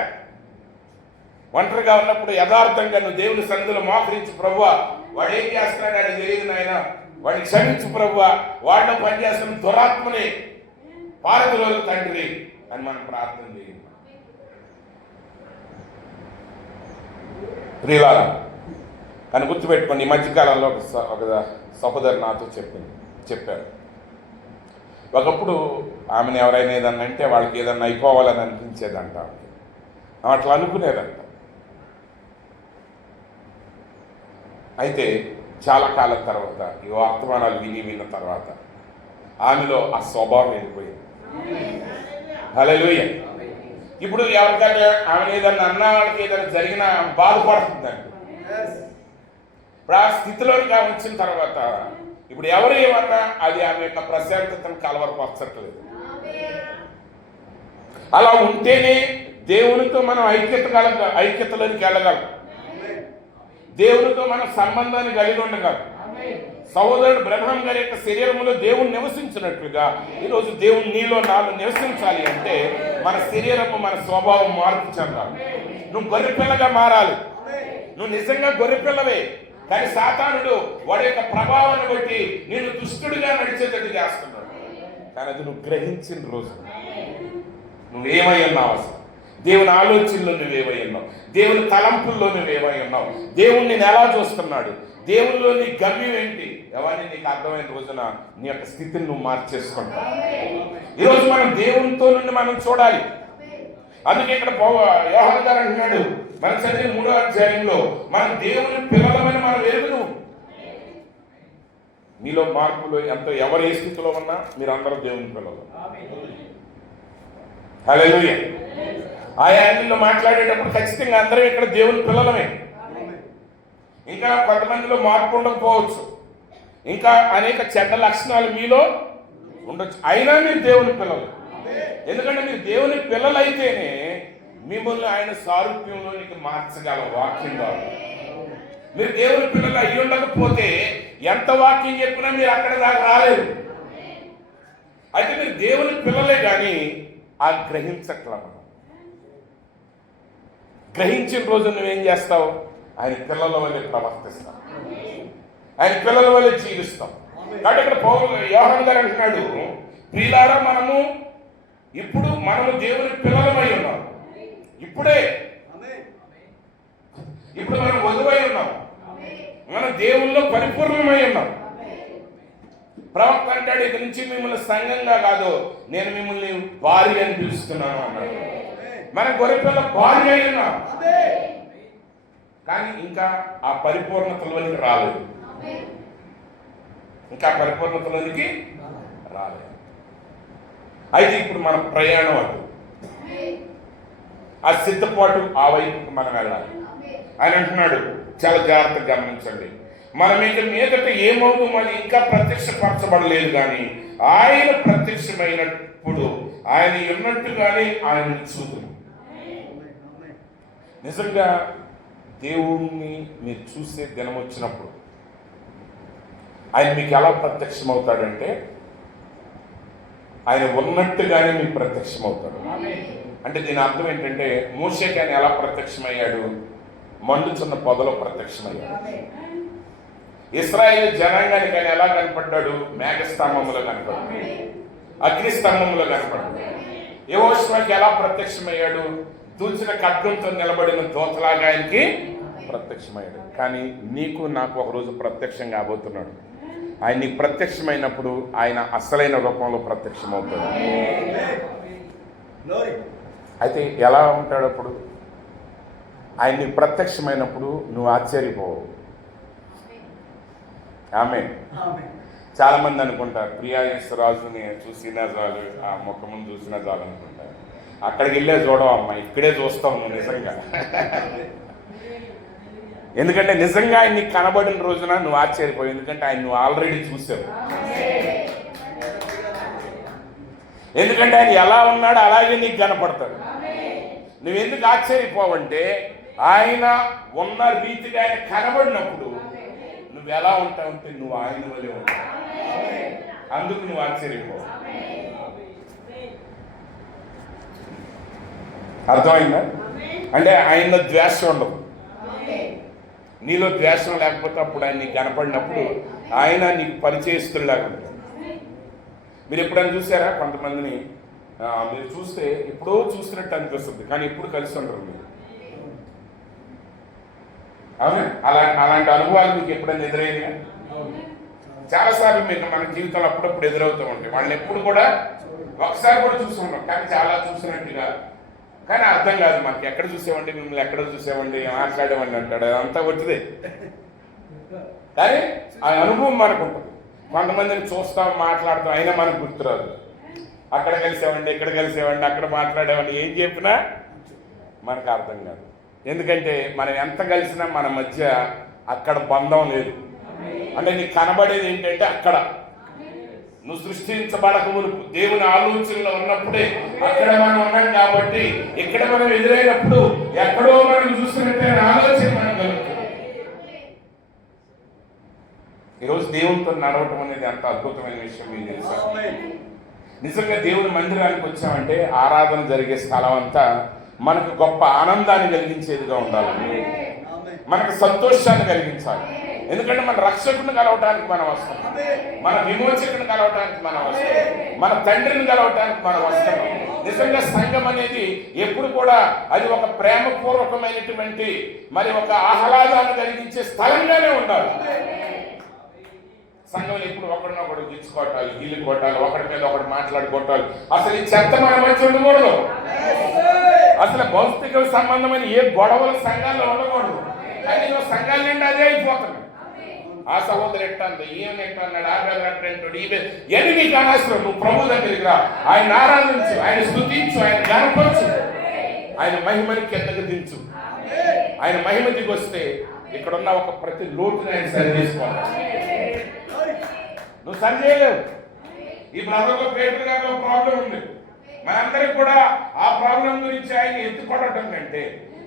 ఒంటరిగా ఉన్నప్పుడు యథార్థంగా నువ్వు దేవుని సన్నిధిలో మోకరించి, ప్రభువా వాడు ఏం చేస్తున్నాడు అని తెలియదు నాయన, వాడిని క్షమించు ప్రభువా, వాడిని పనిచేస్తున్న దురాత్మని పారదులోని తండ్రి అని మనం ప్రార్థన చేయాలి. ప్రియులారా, కానీ గుర్తుపెట్టుకోండి, ఈ మధ్యకాలంలో ఒక సహోదరు నాతో చెప్పారు. ఒకప్పుడు ఆమెను ఎవరైనా ఏదన్నా అంటే వాళ్ళకి ఏదన్నా అయిపోవాలని అనిపించేదంట. అట్లా అనుకునేదంట. అయితే చాలా కాలం తర్వాత ఈ వర్తమానాలు విన్న తర్వాత ఆమెలో ఆ స్వభావం వెళ్ళిపోయింది. హల్లెలూయా. ఇప్పుడు ఎవరికైనా ఆమె ఏదన్నా అన్న వాళ్ళకి ఏదైనా జరిగినా బాధపడుతుందండి. ఇప్పుడు ఆ స్థితిలోకి వచ్చిన తర్వాత ఇప్పుడు ఎవరు ఏమన్నా అది ఆమె యొక్క ప్రశాంతతను కలవరపరచట్లేదు. అలా ఉంటేనే దేవునితో మనం ఐక్యతలోనికి వెళ్ళగలం, దేవునితో మన సంబంధాన్ని కలిగి ఉండగలం. సహోదరుడు బ్రహ్మం గారి యొక్క శరీరంలో దేవుడు నివసించినట్లుగా ఈరోజు దేవుడు నీలో నాలో నివసించాలి అంటే మన శరీరము మన స్వభావం మార్పు చెందాలి. నువ్వు గొర్రెపిల్లగా మారాలి. నువ్వు నిజంగా గొర్రెపిల్లవే, కానీ సాతానుడు వాడి యొక్క ప్రభావాన్ని బట్టి నేను దుష్టుడిగా నడిచేటట్టు చేస్తున్నాడు. కానీ అది నువ్వు గ్రహించిన రోజు నువ్వేమై ఉన్నావు, అసలు దేవుని ఆలోచనలో నువ్వేమై ఉన్నావు, దేవుని తలంపుల్లో నువ్వేమై ఉన్నావు, దేవుణ్ణి నేను ఎలా చూస్తున్నాడు, దేవునిలో నీ గమ్యం ఏంటి, ఎవరిని నీకు అర్థమైన రోజున నీ యొక్క స్థితిని నువ్వు మార్చేసుకుంటావు. ఈరోజు మనం దేవునితో నుండి మనం చూడాలి. అందుకే ఇక్కడ యోహాను గారు అంటున్నాడు, మన చదివిన 3వ అధ్యాయంలో మనం దేవుని పిల్లలమని మనం ఎరుగును. మీలో మార్పులు ఎంతో ఎవరు ఏ స్థితిలో ఉన్నా మీరందరూ దేవుని పిల్లలు. హల్లెలూయా. ఆ యాంగిల్లో మాట్లాడేటప్పుడు ఖచ్చితంగా అందరం ఇక్కడ దేవుని పిల్లలమే. ఇంకా కొంతమందిలో మార్పు ఉండకపోవచ్చు, ఇంకా అనేక చెడ్డ లక్షణాలు మీలో ఉండొచ్చు, అయినా మీరు దేవుని పిల్లలు. ఎందుకంటే మీరు దేవుని పిల్లలు అయితేనే మిమ్మల్ని ఆయన సారూప్యంలోనికి మార్చగల వాక్యం ద్వారా. మీరు దేవుని పిల్లలు అయ్యి ఉండకపోతే ఎంత వాక్యం చెప్పినా మీరు అక్కడ దాకా రాలేరు. అయితే మీరు దేవుని పిల్లలే కానీ ఆ గ్రహించట్ల. గ్రహించిన రోజు నువ్వేం చేస్తావు? ఆయన పిల్లల వల్లే ప్రవర్తిస్తాం, ఆయన పిల్లల వల్లే జీవిస్తాం. కాబట్టి ఇక్కడ యోహాను గారు అంటున్నాడు, ప్రియులారా ఇప్పుడు మనము దేవుని పిల్లలమై ఉన్నాం. ఇప్పుడు మనం వధువై ఉన్నాం, మనం దేవుల్లో పరిపూర్ణమై ఉన్నాం. ప్రవక్త అంటాడు, ఇక నుంచి మిమ్మల్ని సంఘంగా కాదు, నేను మిమ్మల్ని భార్య అని పిలుస్తున్నాను అన్నాడు. మన గొర్రెపిల్ల భార్య అయి ఉన్నాం, కానీ ఇంకా ఆ పరిపూర్ణతలోనికి రాలేదు. అయితే ఇప్పుడు మన ప్రయాణం అటు, ఆ సిద్ధపాటు ఆ వైపుకు మనం వెళ్ళాలి. ఆయన అంటున్నాడు, చాలా జాగ్రత్తగా గమనించండి, మనం ఇక మీదట ఏమవుతాం అది ఇంకా ప్రత్యక్షపరచబడలేదు, కానీ ఆయన ప్రత్యక్షమైనప్పుడు ఆయన ఉన్నట్టుగానే ఆయన చూద్దాం. నిజంగా దేవుణ్ణి మీరు చూసే దినం వచ్చినప్పుడు ఆయన మీకు ఎలా ప్రత్యక్షమవుతాడంటే ఆయన ఉన్నట్టుగానే మీకు ప్రత్యక్షమవుతాడు. అంటే దీని అర్థం ఏంటంటే మోషేకి ఆయన ఎలా ప్రత్యక్షమయ్యాడు? మండుచున్న పొదలో ప్రత్యక్షమయ్యాడు. ఇశ్రాయేలు జనాంగానికి ఆయన ఎలా కనపడ్డాడు? మేఘస్తంభములో కనపడ్డాడు, అగ్నిస్తంభములో కనపడ్డాడు. యెహోషువకి ఎలా ప్రత్యక్షమయ్యాడు? దూచిన ఖడ్గంతో నిలబడిన దూతలాగా ఆయనకి ప్రత్యక్షమయ్యాడు. కానీ నీకు నాకు ఒకరోజు ప్రత్యక్షం కాబోతున్నాడు. ఆయన నీకు ప్రత్యక్షమైనప్పుడు ఆయన అసలైన రూపంలో ప్రత్యక్షమవుతాడు. అయితే ఎలా ఉంటాడు అప్పుడు? ఆయన నీకు ప్రత్యక్షమైనప్పుడు నువ్వు ఆశ్చర్యపోవు. ఆమేన్. చాలా మంది అనుకుంటారు, ప్రియారాజుని చూసినా చాలు, ఆ ముఖమును చూసినా చాలు అనుకుంటారు. అక్కడికి వెళ్ళే చూడవమ్మా, ఇక్కడే చూస్తావు నువ్వు నిజంగా. ఎందుకంటే నిజంగా ఆయన నీకు కనబడిన రోజున నువ్వు ఆశ్చర్యపోయావు, ఎందుకంటే ఆయన నువ్వు ఆల్రెడీ చూసావు. ఎందుకంటే ఆయన ఎలా ఉన్నాడో అలాగే నీకు కనపడతాడు. నువ్వెందుకు ఆశ్చర్యపోవంటే ఆయన ఉన్న రీతిగా ఆయన కనబడినప్పుడు నువ్వు ఎలా ఉంటావంటే నువ్వు ఆయన వల్లే ఉంటావు. అందుకు నువ్వు ఆశ్చర్యపోవు. అర్థమైందా? అంటే ఆయనలో ద్వేషం ఉండదు. నీలో ద్వేషం లేకపోతే అప్పుడు ఆయన నీకు కనపడినప్పుడు ఆయన నీకు పరిచయస్తులాగా ఉంటుంది. మీరు ఎప్పుడైనా చూసారా? కొంతమందిని మీరు చూస్తే ఎప్పుడో చూసినట్టు అనిపిస్తుంది, కానీ ఎప్పుడు కలిసి ఉంటారు మీరు. అవునా? అలాంటి అనుభవాలు మీకు ఎప్పుడైనా ఎదురైనా? చాలాసార్లు మీకు మన జీవితంలో అప్పుడప్పుడు ఎదురవుతూ ఉంటాయి. వాళ్ళని ఎప్పుడు కూడా ఒకసారి కూడా చూస్తున్నాం, కానీ చాలా చూసినట్టుగా, కానీ అర్థం కాదు మనకి. ఎక్కడ చూసేవండి మిమ్మల్ని, ఎక్కడ చూసేవండి, మాట్లాడేవండి అంటాడు. అదంతా వచ్చిందే, కానీ ఆ అనుభవం మనకు ఉంటుంది. కొంతమందిని చూస్తాం, మాట్లాడతాం, అయినా మనకు గుర్తురాదు. అక్కడ కలిసేవండి, ఇక్కడ కలిసేవండి, అక్కడ మాట్లాడేవండి, ఏం చెప్పినా మనకు అర్థం కాదు. ఎందుకంటే మనం ఎంత కలిసినా మన మధ్య అక్కడ బంధం లేదు. అంటే నీకు కనబడేది ఏంటంటే అక్కడ నువ్వు సృష్టించబడక మునుపు దేవుని ఆలోచనలో ఉన్నప్పుడే అక్కడ మనం ఉన్నాం. కాబట్టి ఇక్కడ మనం ఎదురైనప్పుడు ఎక్కడో మనం చూస్తున్నట్టే ఆలోచన మనం కలుగుతుంది. ఈరోజు దేవునితో నడవటం అనేది అంత అద్భుతమైన విషయం మీకు తెలుసా? నిజంగా దేవుని మందిరానికి వచ్చామంటే ఆరాధన జరిగే స్థలం అంతా మనకు గొప్ప ఆనందాన్ని కలిగించేదిగా ఉండాలి, మనకు సంతోషాన్ని కలిగించాలి. ఎందుకంటే మన రక్షకుని కలవటానికి మనం వస్తాం, మన విమోచకుని కలవటానికి మనం వస్తాం, మన తండ్రిని కలవటానికి మనం వస్తాం. నిజంగా సంఘం అనేది ఎప్పుడు కూడా అది ఒక ప్రేమపూర్వకమైనటువంటి మరి ఒక ఆహ్లాదాన్ని కలిగించే స్థలంగానే ఉండాలి. సంఘంలో ఎప్పుడు ఒకరినొకడు గిచ్చుకోవటాలు, గిల్లు కొట్టాలి, ఒకరి మీద ఒకటి మాట్లాడుకోవటాలు, అసలు ఈ చెత్త మన మధ్య ఉండకూడదు. అసలు భౌతిక సంబంధమైన ఏ గొడవలు సంఘాల్లో ఉండకూడదు. కానీ సంఘాలు నిండి అదే అయిపోతుంది. ఆ సహోదరు ఎట్టంది, ఈయన ఎట్టన్నాడు, ఆ బ్రదర్ ఎట్టంటాడు, ఈ ఎన్ని నీకు అనవసరం. నువ్వు ప్రభు దగ్గరికి రా, ఆయన ఆరాధించు, ఆయన స్తుతించు, ఆయన గణపరచు, ఆయన మహిమని కిందకు దించు. ఆయన మహిమ దిగి వస్తే ఇక్కడున్న ఒక ప్రతి లోటుని ఆయన సరి చేసుకోవాలి. నువ్వు సరి చేయలేవు. ఈ బ్రదర్లో పేరు గారిలో ప్రాబ్లం ఉంది. మనందరికి కూడా ఆ ప్రాబ్లం గురించి ఆయన ఎత్తుకోవటం కంటే,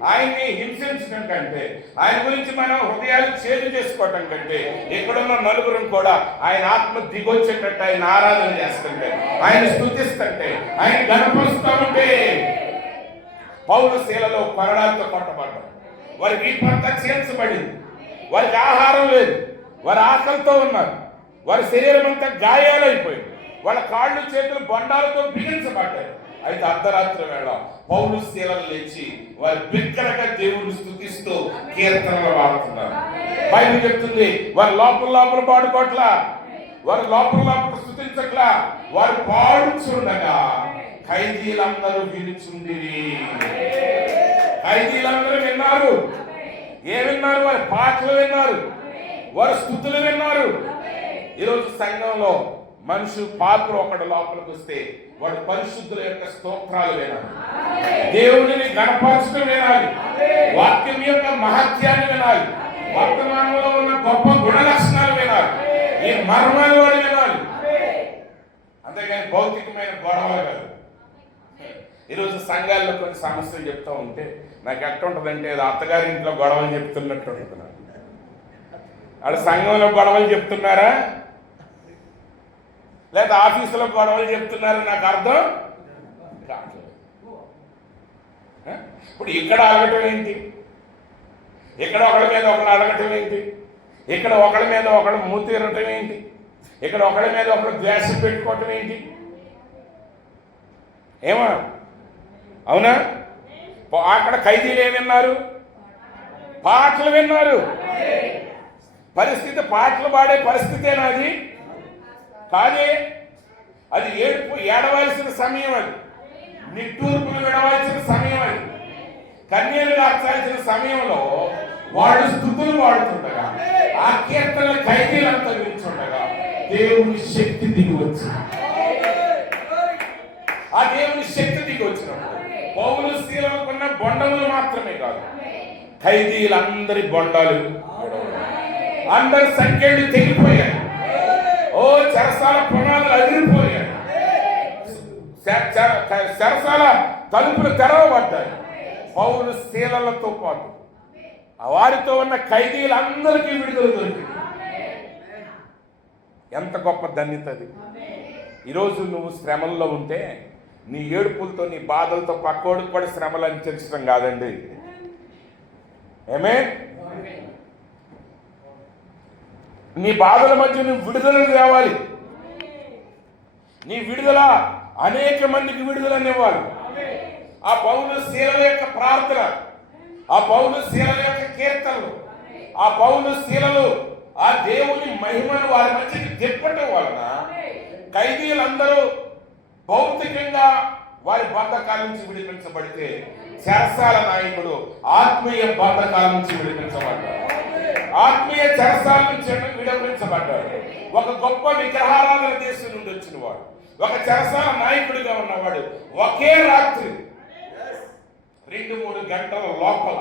ఆయన్ని హింసించడం కంటే, ఆయన గురించి మనం హృదయాలు చేదు చేసుకోవటం కంటే, ఇక్కడున్న నలుగురం కూడా ఆయన ఆత్మ దిగొచ్చేటట్టు ఆయన ఆరాధన చేస్తుంటే, ఆయన స్తుతిస్తుంటే, ఆయన గణపరుస్తూ ఉంటే. పౌలు శీలలో కొరడాలతో కొట్టబడ్డారు. వారి వీపంతా చేర్చబడింది, వారికి ఆహారం లేదు, వారి ఆకలితో ఉన్నారు, వారి శరీరం అంతా గాయాలైపోయింది, వాళ్ళ కాళ్ళు చేతులు బొండాలతో బిగించబడ్డాయి. అయితే అర్ధరాత్రి వేళ పౌలు శీలలు లేచి వారి బిగ్గరగా దేవుని స్తుతిస్తూ కీర్తనలు పాడుతున్నారు. బైబిల్ చెప్తుంది, వారి లోపల పాడుకోవట్లా, వారు లోపల స్తుతించట్లా, వారు పాడుచుండగా ఖైదీలందరూ వినుచుండిరి. ఖైదీలందరూ విన్నారు. ఏ విన్నారు? వారి పాటలు విన్నారు, వారి స్తుతులు విన్నారు. ఈరోజు సంఘంలో మనిషి పాత్ర ఒకడు లోపలికి వస్తే వాడు పరిశుద్ధుల యొక్క స్తోత్రాలు వినాలి, దేవుడిని గణపరచడం వినాలి, వాక్యం యొక్క మహత్యాన్ని వినాలి, వర్తమానంలో ఉన్న గొప్ప గుణ లక్షణాలు వినాలి, ఈ మర్మాలు వాడు వినాలి. అంతేగాని భౌతికమైన గొడవలు కాదు. ఈరోజు సంఘాల్లో కొన్ని సమస్యలు చెప్తూ ఉంటే నాకు ఎట్టుంటుందంటే అది అత్తగారి ఇంట్లో గొడవలు చెప్తున్నట్టు ఉంటున్నారు. వాళ్ళు సంఘంలో గొడవలు చెప్తున్నారా లేదా ఆఫీసులో గొడవలు చెప్తున్నారా నాకు అర్థం కావట్లేదు. ఇప్పుడు ఇక్కడ అడగటం ఏంటి, ఇక్కడ ఒకళ్ళ మీద ఒకళ్ళు అడగటం ఏంటి, ఇక్కడ ఒకళ్ళ మీద ఒకళ్ళు మూతీరటం ఏంటి, ఇక్కడ ఒకళ్ళ మీద ఒకళ్ళు ద్వేషం పెట్టుకోవటం ఏంటి? ఏమా అవునా? అక్కడ ఖైదీలు ఏమి విన్నారు? పాటలు విన్నారు. పరిస్థితి పాటలు పాడే పరిస్థితేనా అది? కాదే. అది ఏడవలసిన సమయం, అది నిట్టూర్పులు విడవలసిన సమయం, అది కన్నీళ్లు కార్చాల్సిన సమయంలో వాళ్ళు స్తుతులు పాడుతుండగా, ఆ కీర్తనలు ఖైదీలంతా వింటుండగా దేవుని శక్తి దిగి వచ్చింది. ఆ దేవుని శక్తి దిగి వచ్చినప్పుడు పౌలు శీలకున్న బొండములు మాత్రమే కాదు, ఖైదీలందరి బొండాలు, అందరి సంఖ్యలు తెగిపోయాయి. ఓ చెరసాల పునాదులు అదిరిపోయాయి, చెరసాల తలుపులు తెరవబడ్డాయి. పౌలు శీలలతో పాటు వారితో ఉన్న ఖైదీలందరికీ విడుదల దొరికింది. ఎంత గొప్ప ధన్యత అది. ఈరోజు నువ్వు శ్రమల్లో ఉంటే నీ ఏడుపులతో నీ బాధలతో పక్కోడికి కూడా శ్రమలు అనిపించడం కాదండి. ఏమే నీ బాధల మధ్య నువ్వు విడుదల తేవాలి. నీ విడుదల అనేక మందికి విడుదలనివ్వాలి. ఆ పౌలు శీలల యొక్క ప్రార్థన, ఆ పౌలు శీలల యొక్క కీర్తనలు, ఆ పౌలు శీలలు ఆ దేవుని మహిమను వారి మధ్యకి తిప్పటం వలన ఖైదీలందరూ భౌతికంగా వారి బంధకాల నుంచి విడిపించబడితే, చెరసాల నాయకుడు ఆత్మీయ బంధకాల నుంచి విడిపించబడ్డాడు, ఆత్మీయ చెరసాల నుంచి విడిపించబడ్డాడు. ఒక గొప్ప విగ్రహారాధన దేశం నుండి వచ్చిన వాడు, ఒక చెరసాల నాయకుడిగా ఉన్నవాడు ఒకే రాత్రి 2-3 గంటల లోపల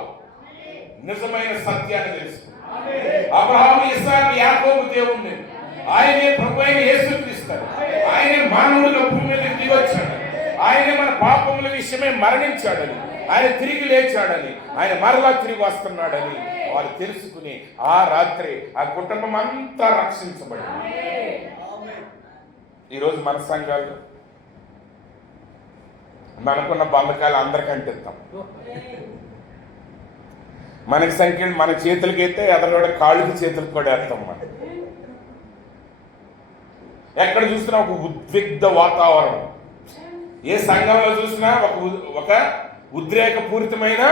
నిజమైన సత్యాన్ని తెలుసుకున్నాడు. అబ్రహాము, ఇస్సాకు, యాకోబు దేవుడు నేను. ఆయనే ప్రభు అయిన యేసుక్రీస్తాడు. ఆయనే మానవుడిగా భూమి మీదకి దిగొచ్చాడు. ఆయనే మన పాపముల విషయమై మరణించాడని, ఆయన తిరిగి లేచాడని, ఆయన మరలా తిరిగి వస్తున్నాడని వారు తెలుసుకుని ఆ రాత్రి ఆ కుటుంబం అంతా రక్షించబడింది. ఈరోజు మన సంఘాలు మనకున్న బంధకాలు అందరికంటే ఇస్తాం. మనకి సంఖ్యలు మన చేతులకైతే ఎదరవాడ కాళ్ళకి చేతులకు కూడా వేస్తాం. మనం ఎక్కడ చూసినా ఒక ఉద్విగ్న వాతావరణం, ఏ సంఘంలో చూసినా ఒక ఉద్రేకపూరితమైన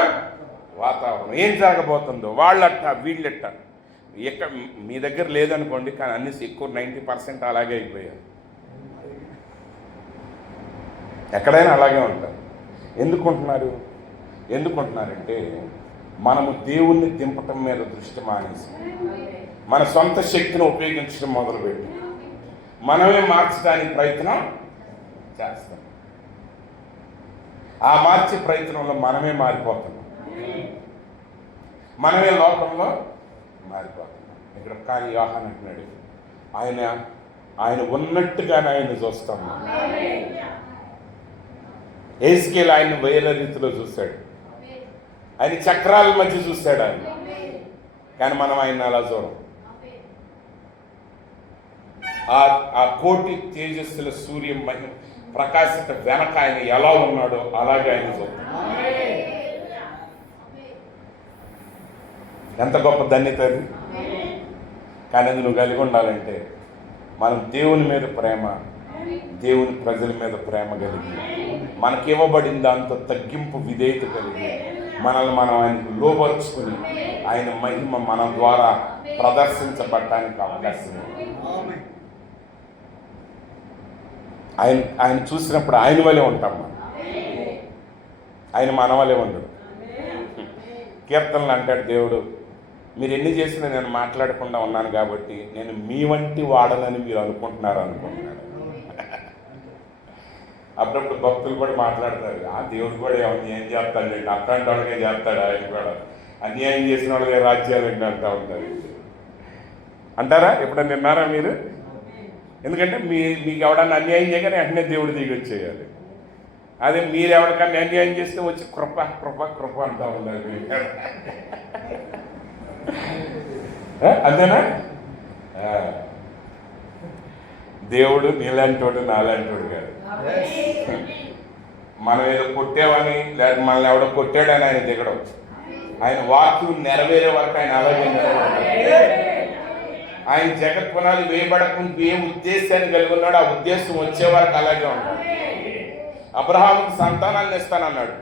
వాతావరణం. ఏం జరగబోతుందో, వాళ్ళట్ట వీళ్ళట్ట. ఎక్కడ మీ దగ్గర లేదనుకోండి, కానీ అన్ని ఎక్కువ 90% అలాగే అయిపోయారు. ఎక్కడైనా అలాగే ఉంటారు. ఎందుకుంటున్నారంటే మనము దేవుణ్ణి దింపటం మీద దృష్టి మానేసి మన సొంత శక్తిని ఉపయోగించడం మొదలుపెట్టి మనమే మార్చడానికి ప్రయత్నం చేస్తాం. ఆ మార్చే ప్రయత్నంలో మనమే మారిపోతున్నాం, మనమే లోకంలో మారిపోతున్నాం. ఇక్కడ కానీ యోహాను అంటున్నాడు, ఆయన ఉన్నట్టుగానే ఆయన చూస్తాము. హెజ్కేలు ఆయన వేరే రీతిలో చూశాడు, ఆయన చక్రాల మధ్య చూశాడు ఆయన. కానీ మనం ఆయన అలా చూడం. ఆ కోటి తేజస్సుల సూర్యం మహిమ ప్రకాశిత వెనక ఆయన ఎలా ఉన్నాడో అలాగే ఆయన చూస్తాం. ఎంత గొప్ప ధన్యత అది. కానీ అది నువ్వు కలిగి ఉండాలంటే మనం దేవుని మీద ప్రేమ, దేవుని ప్రజల మీద ప్రేమ కలిగి, మనకి ఇవ్వబడిన దాంతో తగ్గింపు విధేయత కలిగి మనల్ని మనం ఆయనకు లోబర్చుకుని ఆయన మహిమ మన ద్వారా ప్రదర్శించబడటానికి అవకాశం ఉంది. ఆయన చూసినప్పుడు ఆయన వలే ఉంటాం మనం, ఆయన మన వలే ఉండడు. కీర్తనలు అంటాడు దేవుడు, మీరు ఎన్ని చేసినా నేను మాట్లాడకుండా ఉన్నాను కాబట్టి నేను మీ వంటి వాడనని మీరు అనుకుంటున్నాడు. అప్పుడప్పుడు భక్తులు కూడా మాట్లాడతారు, ఆ దేవుడు కూడా ఏం చేస్తాడు, అట్లాంటి వాళ్ళకే చేస్తాడు, ఆయన కూడా అన్యాయం చేసిన వాళ్ళకే రాజ్యాలు అంటూ ఉంటారు. అంటారా? ఎప్పుడన్నా విన్నారా మీరు? ఎందుకంటే మీకు ఎవడన్నా అన్యాయం చేయగానే వెంటనే దేవుడు దిగి వచ్చేయాలి. అదే మీరు ఎవరికన్నా అన్యాయం చేస్తే వచ్చి కృప కృప కృప అంటూ ఉండాలి. అంతేనా? దేవుడు నీలాంటోడు నాలాంటోడు కాదు. మనం ఏదో కొట్టామని లేదా మనల్ని ఎవడో కొట్టాడని ఆయన దిగడం. ఆయన వాక్యం నెరవేరే వరకు ఆయన అలాగే ఆయన జగత్ పునాది వేయబడకుండా ఏ ఉద్దేశాన్ని కలిగి ఉన్నాడు, ఆ ఉద్దేశం వచ్చే వరకు అలాగే ఉంటాడు. అబ్రహాముకి సంతానాన్ని ఇస్తానన్నాడు.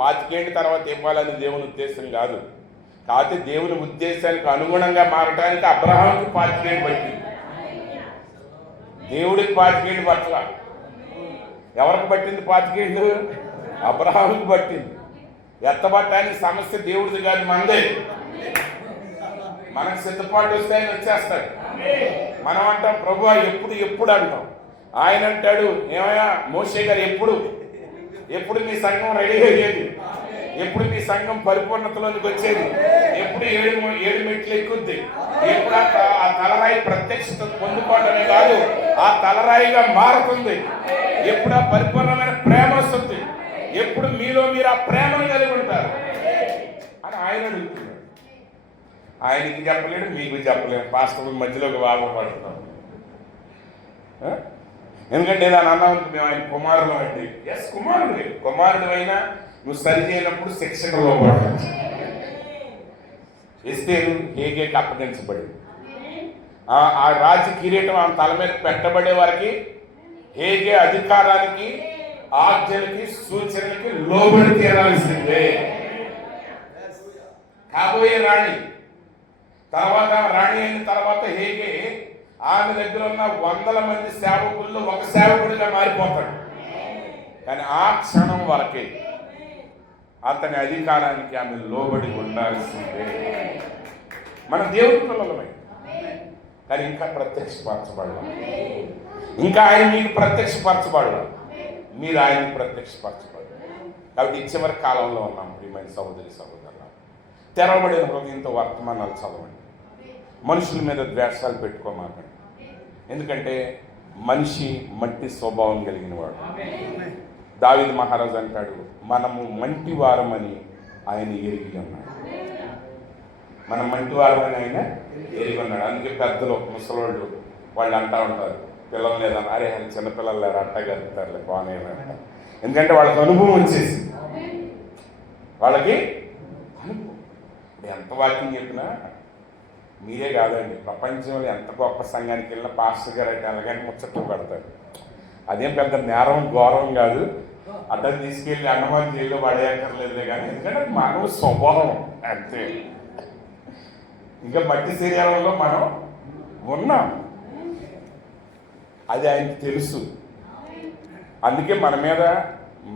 25 ఏళ్ళ తర్వాత ఇవ్వాలని దేవుని ఉద్దేశం కాదు. కాకపోతే దేవుని ఉద్దేశానికి అనుగుణంగా మారడానికి అబ్రహాముకి 25 ఏళ్ళు పట్టింది. దేవుడికి 25 ఏళ్ళు పట్ల. ఎవరికి పట్టింది 25 ఏళ్ళు? అబ్రహాముకి పట్టింది. ఎత్తబట్టడానికి సమస్య దేవుడిది కాదు, మనదే. మనకు సిద్ధపాటు వస్తే ఆయన వచ్చేస్తాడు. మనం అంటాం ప్రభువా ఎప్పుడు అంటాం. ఆయన అంటాడు, ఏమయ్యా మోషే గారు ఎప్పుడు మీ సంఘం రెడీ అయ్యేది, ఎప్పుడు మీ సంఘం పరిపూర్ణతలోనికి వచ్చేది, ఎప్పుడు ఏడు మెట్లు ఎక్కుద్ది, ఎప్పుడు ఆ తలరాయి ప్రత్యక్షత పొందుకోవడమే కాదు ఆ తలరాయిగా మారుతుంది, ఎప్పుడు ఆ పరిపూర్ణమైన ప్రేమ వస్తుంది, ఎప్పుడు మీలో మీరు ఆ ప్రేమను కలిగి ఉంటారు అని ఆయన అడుగుతున్నాడు. ఆయనకి చెప్పలేడు, మీకు చెప్పలేము. పాస్టర్ మధ్యలోకి బాగుపడుతున్నాం. ఎందుకంటే దాని అన్నానికి మేము ఆయన కుమారులు అంటే ఎస్ కుమారుడు అయినా నువ్వు సరి చేయనప్పుడు శిక్షకు లోపడతావు. ఎస్తేరు హేగేకి అప్పగించబడింది. ఆ రాజ్య కిరీటం ఆమె తల మీద పెట్టబడే వారికి హేగే అధికారానికి, ఆజ్ఞలకి, సూచనలకి లోబడి తీరాల్సిందే. కాబోయే రాణి తర్వాత రాణి అయిన తర్వాత హేగే ఆమె దగ్గర ఉన్న 100 మంది సేవకుల్లో ఒక సేవకుడిగా మారిపోతాడు. కానీ ఆ క్షణం వరకే అతని అధికారానికి ఆమె లోబడి ఉండాల్సిందే. మన దేవుడి పిల్లలమై కానీ ఇంకా ప్రత్యక్షపరచబడడం, ఇంకా ఆయన మీకు ప్రత్యక్షపరచబడడం, మీరు ఆయనకి ప్రత్యక్షపరచబడడం. కాబట్టి ఈ చివరి కాలంలో ఉన్నాం. ప్రియమైన సహోదరి సహోదరులు, తెరవబడిన హృదయంతో వర్తమానాలు చదవండి. మనుషుల మీద ద్వేషాలు పెట్టుకోమాకండి. ఎందుకంటే మనిషి మట్టి స్వభావం కలిగిన వాడు. దావీదు మహారాజు అంటాడు, మనము మంటి వారమని ఆయన ఎరిగి ఉన్నాడు. మనం మంటి వారమని ఆయన ఎరిగి ఉన్నాడు. అందుకే పెద్దలు ముసలోళ్ళు వాళ్ళు అంటూ ఉంటారు, పిల్లలు లేదన్న, అరే ఆయన చిన్నపిల్లలు లేరు అట్టగలుగుతారులే బాగానే. ఎందుకంటే వాళ్ళకి అనుభవం వచ్చేసి, వాళ్ళకి అనుభవం. ఇప్పుడు ఎంత వాక్యం చెప్పినా మీరే కాదండి, ప్రపంచంలో ఎంత గొప్ప సంఘానికి వెళ్ళినా పాస్టర్ గారు అయితే అలాగని ముచ్చట్లు పడతారు. అదేం పెద్ద నేరం ఘోరం కాదు. అడ్డం తీసుకెళ్ళి అన్నమాన్ జైల్లో పడేయక్కర్లేదులే కానీ, ఎందుకంటే మానవ స్వభావం అంతే. ఇంకా మట్టి శరీరంలో మనం ఉన్నాం, అది ఆయనకి తెలుసు. అందుకే మన మీద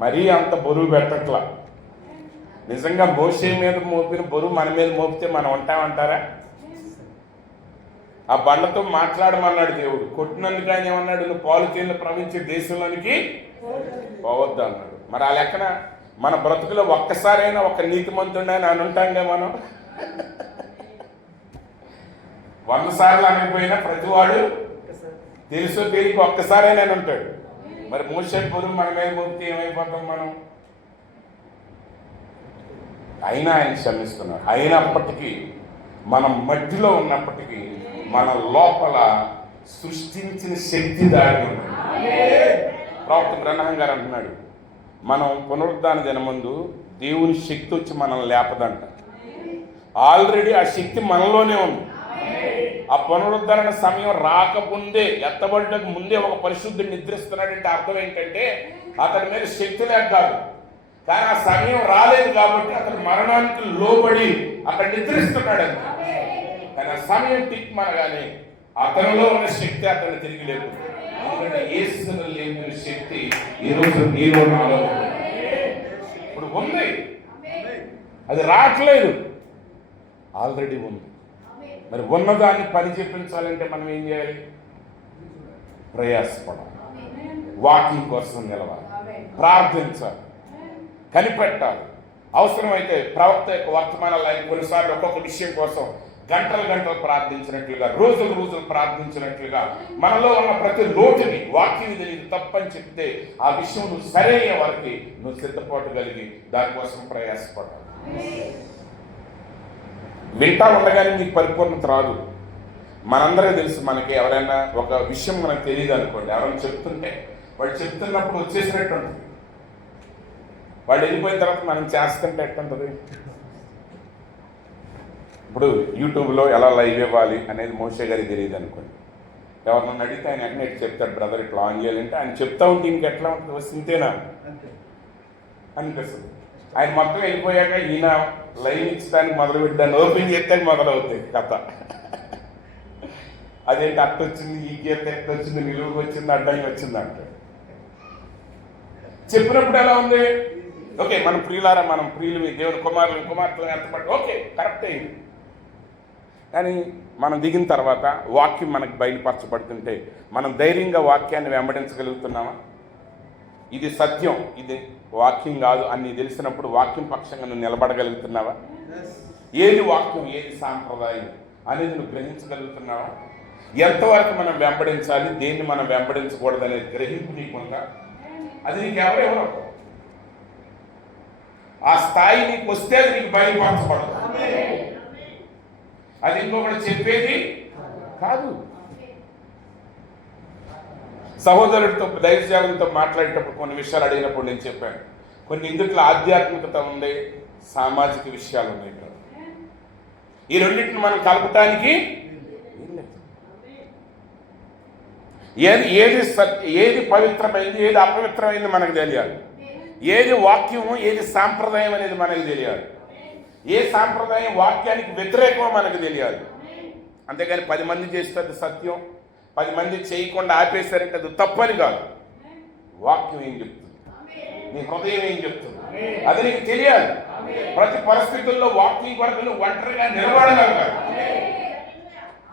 మరీ అంత బరువు పెట్టట్లా. నిజంగా మోషే మీద మోపిన బరువు మన మీద మోపితే మనం ఉంటామంటారా? ఆ బండతో మాట్లాడమన్నాడు దేవుడు. కొట్టినందుకు ఆయన ఏమన్నాడు, నువ్వు పాలు తేనెలు ప్రవహించే దేశంలోనికి పోవద్దు అన్నాడు. మరి ఆ లెక్కన మన బ్రతుకులో ఒక్కసారైనా ఒక నీతిమంతుడు అని ఉంటాంగా మనం. 100 సార్లు అనకపోయినా ప్రతివాడు తెలుసో తెలియక ఒక్కసారైనా ఉంటాడు. మరి మోషే పొరుగు మన మీద పోతే ఏమైపోతాం మనం? అయినా ఆయన క్షమిస్తున్నాడు. అయినప్పటికీ మనం మధ్యలో ఉన్నప్పటికీ మన లోపల సృష్టించిన శక్తి దాడి ఉంది. ప్రవక్త బ్రహ్మం గారు అంటున్నాడు, మనం పునరుద్ధాన దినమందు దేవుని శక్తి వచ్చి మనల్ని లేపదంట. ఆల్రెడీ ఆ శక్తి మనలోనే ఉంది. ఆ పునరుద్ధరణ సమయం రాకముందే, ఎత్తబడటకు ముందే ఒక పరిశుద్ధుడు నిద్రిస్తున్నాడంటే అర్థం ఏంటంటే అతని మీద శక్తి లేక కాదు, కానీ ఆ సమయం రాలేదు కాబట్టి అతను మరణానికి లోబడి అక్కడ నిద్రిస్తున్నాడు అంతే. కానీ ఆ సమయం టిక్ మనగానే అతనిలో ఉన్న శక్తి అతను తిరిగి లేదు. ఎందుకంటే యేసులో లేని శక్తి ఈరోజు నీలో నాలో ఇప్పుడు ఉంది. అది రావట్లేదు, ఆల్రెడీ ఉంది. మరి ఉన్నదాన్ని పని చెప్పించాలంటే మనం ఏం చేయాలి? ప్రయాసపడాలి, వాకింగ్ కోసం నిలవాలి, ప్రార్థించాలి, కనిపెట్టాలి. అవసరమైతే ప్రవక్త యొక్క వర్తమానాలు ఆయన కొన్నిసార్లు ఒక్కొక్క విషయం కోసం గంటలు గంటలు ప్రార్థించినట్లుగా, రోజులు రోజులు ప్రార్థించినట్లుగా మనలో ఉన్న ప్రతి లోటుని వాక్యం ఇది తప్పని చెప్తే ఆ విషయం నువ్వు సరైన వారికి నువ్వు సిద్ధపాటు కలిగి దానికోసం ప్రయాసపడాలి. వింటా ఉండగానే నీకు పరిపూర్ణత రాదు. మనందరికీ తెలుసు, మనకి ఎవరైనా ఒక విషయం మనకు తెలియదు అనుకోండి, ఎవరైనా చెప్తుంటే వాళ్ళు చెప్తున్నప్పుడు వచ్చేసినట్టు ఉంటుంది. వాళ్ళు వెళ్ళిపోయిన తర్వాత మనం చేస్తుంటే ఎట్టుంటుంది? ఇప్పుడు యూట్యూబ్లో ఎలా లైవ్ ఇవ్వాలి అనేది మోషే గారికి తెలియదు అనుకోండి. ఎవరినన్ను అడిగితే ఆయన వెంటనే చెప్తాడు, బ్రదర్ ఇట్లా ఆన్ చేయాలంటే ఆయన చెప్తా ఉంటే ఇంకెట్లా ఉంటుంది? వస్తుంటేనా అనిపిస్తుంది. ఆయన మొత్తం వెళ్ళిపోయాక ఈయన లైవ్ ఇచ్చడానికి మొదలుపెట్టాను, ఓపెన్ చేస్తే మొదలవుతాయి కథ. అదేంటి అట్ట వచ్చింది, ఈ గీత ఎట్ట వచ్చింది, నిలువుకి వచ్చింది, అడ్డంగా వచ్చింది అంటే చెప్పినప్పుడు ఎలా ఉంది? ఓకే, మన ప్రియులారా, మనం ప్రియులు, దేవుని కుమారులు కుమార్తెలు ఎంత పట్టి ఓకే కరెక్ట్ అయింది. కానీ మనం దిగిన తర్వాత వాక్యం మనకు బయలుపరచబడుతుంటే మనం ధైర్యంగా వాక్యాన్ని వెంబడించగలుగుతున్నామా? ఇది సత్యం, ఇది వాక్యం కాదు అని తెలిసినప్పుడు వాక్యం పక్షంగా నువ్వు నిలబడగలుగుతున్నావా? ఏది వాక్యం, ఏది సాంప్రదాయం అనేది నువ్వు గ్రహించగలుగుతున్నావా? ఎంతవరకు మనం వెంబడించాలి, దేన్ని మనం వెంబడించకూడదు అనేది గ్రహింపు నీకుందా? అది నీకు ఎవరెవరో ఆ స్థాయి నీకు వస్తే అది నీకు బయలుపరచబడదు. అది ఇంకొకటి చెప్పేది కాదు. సహోదరుడితో దైవజనులతో మాట్లాడేటప్పుడు కొన్ని విషయాలు అడిగినప్పుడు నేను చెప్పాను, కొన్ని ఇందుట్లో ఆధ్యాత్మికత ఉంది, సామాజిక విషయాలు ఉన్నాయి కదా. ఈ రెండింటిని మనం కలపటానికి ఏది పవిత్రమైంది, ఏది అపవిత్రమైంది మనకు తెలియాలి. ఏది వాక్యము, ఏది సాంప్రదాయం అనేది మనకు తెలియాలి. ఏ సాంప్రదాయం వాక్యానికి వ్యతిరేకమో మనకు తెలియాలి. అంతేగాని 10 మంది చేస్తే సత్యం, 10 మంది చేయకుండా ఆపేశారంటే అది తప్పని కాదు. వాక్యం ఏం చెప్తుంది, నీ హృదయం ఏం చెప్తుంది, అది నీకు తెలియాలి. ప్రతి పరిస్థితుల్లో వాక్యం కొరకు నువ్వు ఒంటరిగా నిలబడగలగాలి.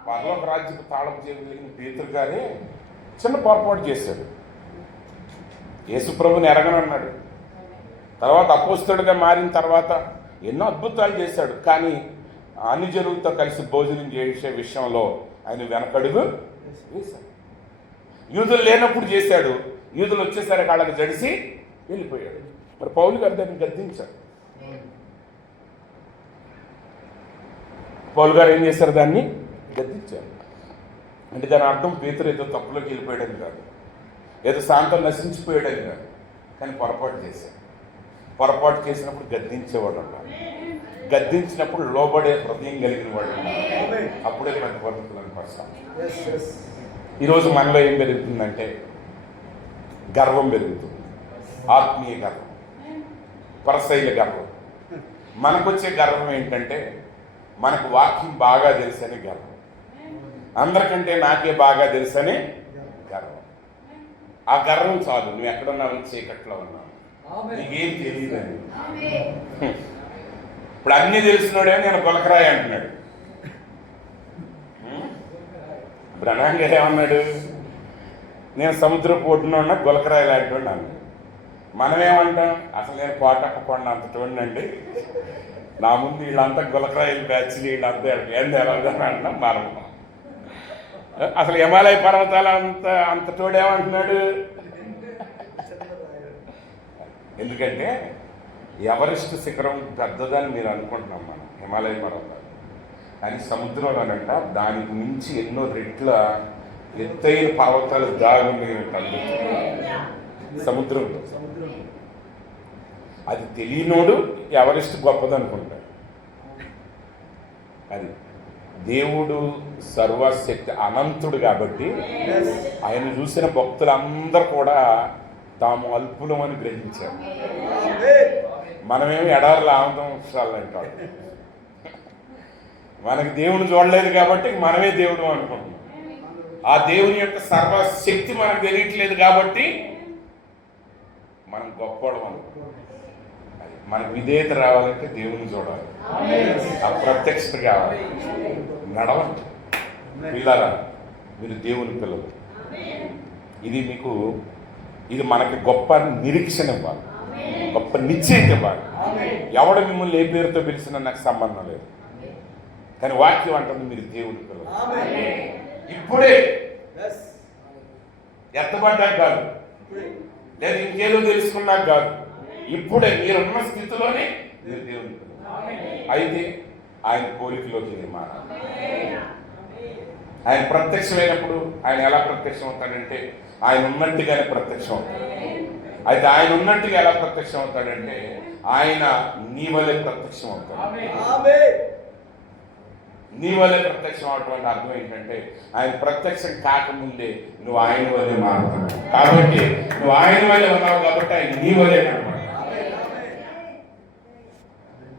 పరలోక రాజ్యపు తాళపు చేయగలిగిన పేతురు గారే చిన్న పొరపాటు చేశాడు. యేసుప్రభుని ఎరగనన్నాడు. తర్వాత అపోస్తలుడిగా మారిన తర్వాత ఎన్నో అద్భుతాలు చేశాడు. కానీ అన్ని జనులతో కలిసి భోజనం చేసే విషయంలో ఆయన వెనకడుగు వేశాడు. యూదులు లేనప్పుడు చేశాడు, యూదులు వచ్చేసరికి వాళ్ళకి జడిసి వెళ్ళిపోయాడు. మరి పౌలు గారు దాన్ని గద్దించాడు. పౌలు గారు ఏం చేశారు? దాన్ని గద్దించారు. అంటే దాని అర్థం పేతురు ఏదో తప్పులోకి వెళ్ళిపోయాడని కాదు, ఏదో శాంతం నశించిపోయాడని కాదు, కానీ పొరపాటు చేశాడు. పొరపాటు చేసినప్పుడు గద్దించేవాడు అన్నారు, గద్దించినప్పుడు లోబడే హృదయం కలిగిన వాడు ఉన్నారు. అప్పుడే పెద్ద పద్ధతులను పడతాం. ఈరోజు మనలో ఏం పెరుగుతుందంటే గర్వం పెరుగుతుంది, ఆత్మీయ గర్వం, పరశైల గర్వం. మనకొచ్చే గర్వం ఏంటంటే మనకు వాక్యం బాగా తెలుసని గర్వం, అందరికంటే నాకే బాగా తెలుసని గర్వం. ఆ గర్వం చాలు, నువ్వు ఎక్కడున్నావు, చీకట్లో ఉన్నావు, నీకేం తెలియదని. ఇప్పుడు అన్నీ తెలిసినోడే నేను గులకరాయి అంటున్నాడు. బ్రహ్మాంగ ఏమన్నాడు? నేను సముద్రపు ఒడ్డున ఉన్న గులకరాయి లాంటి అన్నాడు. మనమేమంటాం? అసలు నేను కోటప్పకుండా అంత చూడండి, నా ముందు వీళ్ళంతా గులకరాయిలు బ్యాచ్లు, వీళ్ళంతా ఏం తెలవదని అంటున్నాం మనం. అసలు హిమాలయ పర్వతాలు అంత చూడేమంటున్నాడు? ఎందుకంటే ఎవరెస్ట్ శిఖరం పెద్దదని మీరు అనుకుంటున్నాం మనం, హిమాలయ పర్వతాలు. కానీ సముద్రంలోనంట దానికి మించి ఎన్నో రెట్ల ఎత్తైన పర్వతాలు దాగున్నాయి సముద్రంలో. అది తెలియనోడు ఎవరెస్ట్ గొప్పదనుకుంటాడు. అది దేవుడు సర్వశక్తి అనంతుడు కాబట్టి ఆయన చూసిన భక్తులందరూ కూడా తాము అల్పులమని గ్రహించారు. మనమేమి ఎడారులు ఆనందించాలంటాడు. మనకి దేవుని చూడలేదు కాబట్టి మనమే దేవుడు అనుకుంటున్నాం. ఆ దేవుని యొక్క సర్వశక్తి మనకు తెలియట్లేదు కాబట్టి మనం గొప్పవాళ్ళం అనుకుంటున్నాం. మనకు విధేయత రావాలంటే దేవుని చూడాలి, అప్రత్యక్షత కావాలి, నడవండి. పిల్లరా, మీరు దేవుని పిల్లలు. ఇది మనకి గొప్ప నిరీక్షణ ఇవ్వాలి, గొప్ప నిశ్చయిత ఇవ్వాలి. ఎవడు మిమ్మల్ని ఏ పేరుతో పిలిచినా నాకు సంబంధం లేదు, కానీ వాక్యం అంటుంది మీరు దేవుని పిల్లలు. ఇప్పుడే ఎత్తబడ్డాక కాదు, లేదా ఇంకేదో తెలుసుకున్నాక కాదు, ఇప్పుడే మీరున్న స్థితిలోనే మీరు దేవుని పిల్లలు. అయితే ఆయన పోలికలోకి మారాలి. ఆయన ప్రత్యక్షమైనప్పుడు ఆయన ఎలా ప్రత్యక్షం అవుతాడంటే ఆయన ఉన్నట్టుగానే ప్రత్యక్షం అవుతాడు. అయితే ఆయన ఉన్నట్టుగా ఎలా ప్రత్యక్షం అవుతాడంటే ఆయన నీ వలే ప్రత్యక్షం అవుతాడు. నీ వలే ప్రత్యక్షం అవటం అర్థం ఏంటంటే ఆయన ప్రత్యక్షం కాకముందే నువ్వు ఆయన వలే మారుతావు. కాబట్టి నువ్వు ఆయన వలే ఉన్నావు కాబట్టి ఆయన నీ వలే కనబడతాడు.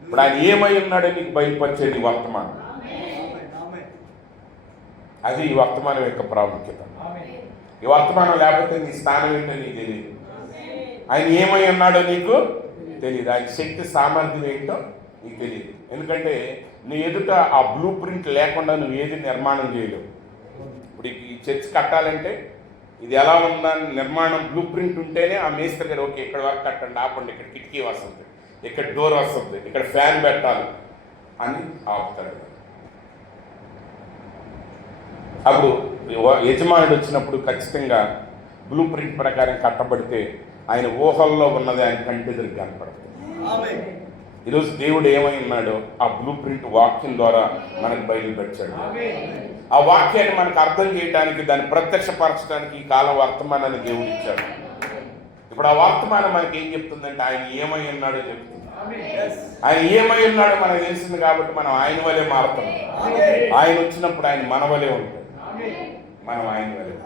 ఇప్పుడు ఆయన ఏమై ఉన్నాడో నీకు బయలుపరిచేది వర్తమానం. అది ఈ వర్తమానం యొక్క ప్రాముఖ్యత. ఈ వర్తమానం లేకపోతే నీ స్థానం ఏంటో నీకు తెలియదు, ఆయన ఏమై ఉన్నాడో నీకు తెలియదు, ఆయన శక్తి సామర్థ్యం ఏంటో నీకు తెలియదు. ఎందుకంటే నీ ఎదుట ఆ బ్లూ ప్రింట్ లేకుండా నువ్వు ఏది నిర్మాణం చేయలేవు. ఇప్పుడు ఈ చర్చ్ కట్టాలంటే ఇది ఎలా ఉందని నిర్మాణం బ్లూ ప్రింట్ ఉంటేనే ఆ మేస్త్రి గారు ఓకే ఇక్కడ వరకు కట్టండి, ఆపండి, ఇక్కడ కిటికీ వస్తుంది, ఇక్కడ డోర్ వస్తుంది, ఇక్కడ ఫ్యాన్ పెట్టాలి అని ఆపుతాడు. అప్పుడు యజమానుడు వచ్చినప్పుడు ఖచ్చితంగా బ్లూ ప్రింట్ ప్రకారం కట్టబడితే ఆయన ఊహల్లో ఉన్నది ఆయన కంటెదురు కనపడుతుంది. ఈరోజు దేవుడు ఏమై ఉన్నాడో ఆ బ్లూ ప్రింట్ వాక్యం ద్వారా మనకు బయలుపెట్టాడు. ఆ వాక్యాన్ని మనకు అర్థం చేయడానికి, దాన్ని ప్రత్యక్షపరచడానికి ఈ కాలం వర్తమానాన్ని దేవుడు ఇచ్చాడు. ఇప్పుడు ఆ వర్తమానం మనకి ఏం చెప్తుందంటే ఆయన ఏమై ఉన్నాడో చెప్తుంది. ఆయన ఏమై ఉన్నాడో మనకు తెలిసింది కాబట్టి మనం ఆయన వలే మారుతాం. ఆయన వచ్చినప్పుడు ఆయన మన వలే ఉంటాడు, మనం ఆయన వలే.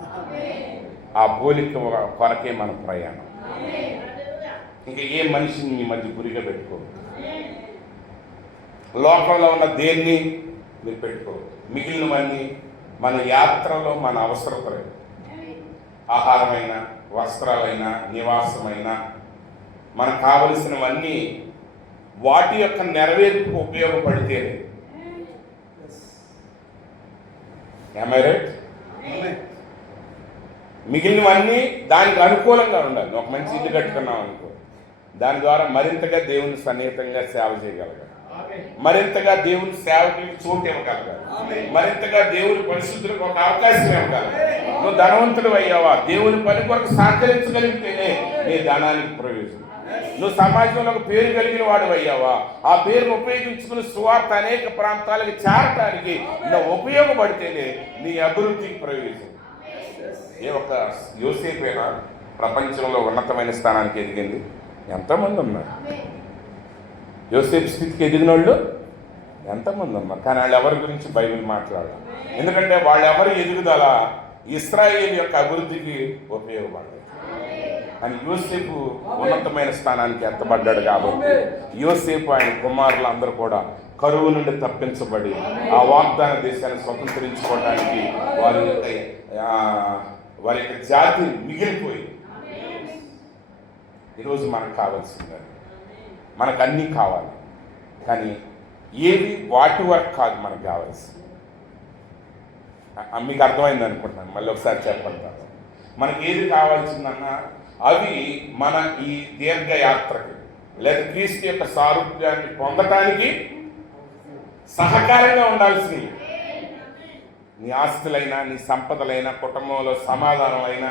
ఆ పోలిక కొరకే మన ప్రయాణం. ఇంకా ఏ మనిషిని ఈ మధ్య గురిగా పెట్టుకో, లోకంలో ఉన్న దేన్ని మీరు పెట్టుకో. మిగిలినవన్నీ మన యాత్రలో మన అవసరతలే, ఆహారమైన, వస్త్రాలైనా, నివాసమైనా, మనకు కావలసినవన్నీ వాటి యొక్క నెరవేర్పుకు ఉపయోగపడితేనే. మిగిలినవన్నీ దానికి అనుకూలంగా ఉండాలి. ఒక మంచి ఇల్లు కట్టుకున్నాం అనుకో, దాని ద్వారా మరింతగా దేవుని సన్నిహితంగా సేవ చేయగలగాలి. మరింతగా దేవుని సేవకులకు చోటు ఇవ్వగలగాలి, మరింతగా దేవుని పరిశుద్ధులకు ఒక అవకాశం ఇవ్వగలగాలి. నువ్వు ధనవంతుడు అయ్యావా, దేవుని పని కొరకు సహకరించగలిగితేనే నీ ధనానికి ప్రయోజనం. నువ్వు సమాజంలో ఒక పేరు కలిగిన వాడు అయ్యావా, ఆ పేరును ఉపయోగించుకుని సువార్త అనేక ప్రాంతాలకు చేరటానికి నువ్వు ఉపయోగపడితేనే నీ అభివృద్ధికి ప్రయోజనం. ఏ ఒక్క యోసేపైనా ప్రపంచంలో ఉన్నతమైన స్థానానికి ఎదిగింది? ఎంతమంది ఉన్నారు? యోసేపు స్థితికి ఎదిగిన వాళ్ళు ఎంతమంది ఉన్నారు? కానీ వాళ్ళు ఎవరి గురించి బైబిల్ మాట్లాడాలి. ఎందుకంటే వాళ్ళెవరి ఎదుగుదల ఇశ్రాయేలు యొక్క అభివృద్ధికి ఉపయోగపడదు. అని యోసేపు ఉన్నతమైన స్థానానికి ఎత్తబడ్డాడు. కాబట్టి యోసేపు ఆయన కుమారులు అందరూ కూడా కరువు నుండి తప్పించబడి ఆ వాగ్దాన దేశాన్ని స్వతంత్రించుకోవడానికి వారి యొక్క జాతి మిగిలిపోయి. ఈరోజు మనకు కావాల్సింది, మనకు అన్నీ కావాలి, కానీ ఏది వాటి వరకు కాదు మనకు కావాల్సింది. మీకు అర్థమైంది అనుకుంటున్నాను, మళ్ళీ ఒకసారి చెప్పండి. మనకి ఏది కావాల్సిందన్నా అవి మన ఈ దీర్ఘయాత్రకి లేదా క్రీస్తు యొక్క సారూప్యాన్ని పొందటానికి సహకారంగా ఉండాల్సింది. నీ ఆస్తులైనా, నీ సంపదలైనా, కుటుంబంలో సమాధానం అయినా,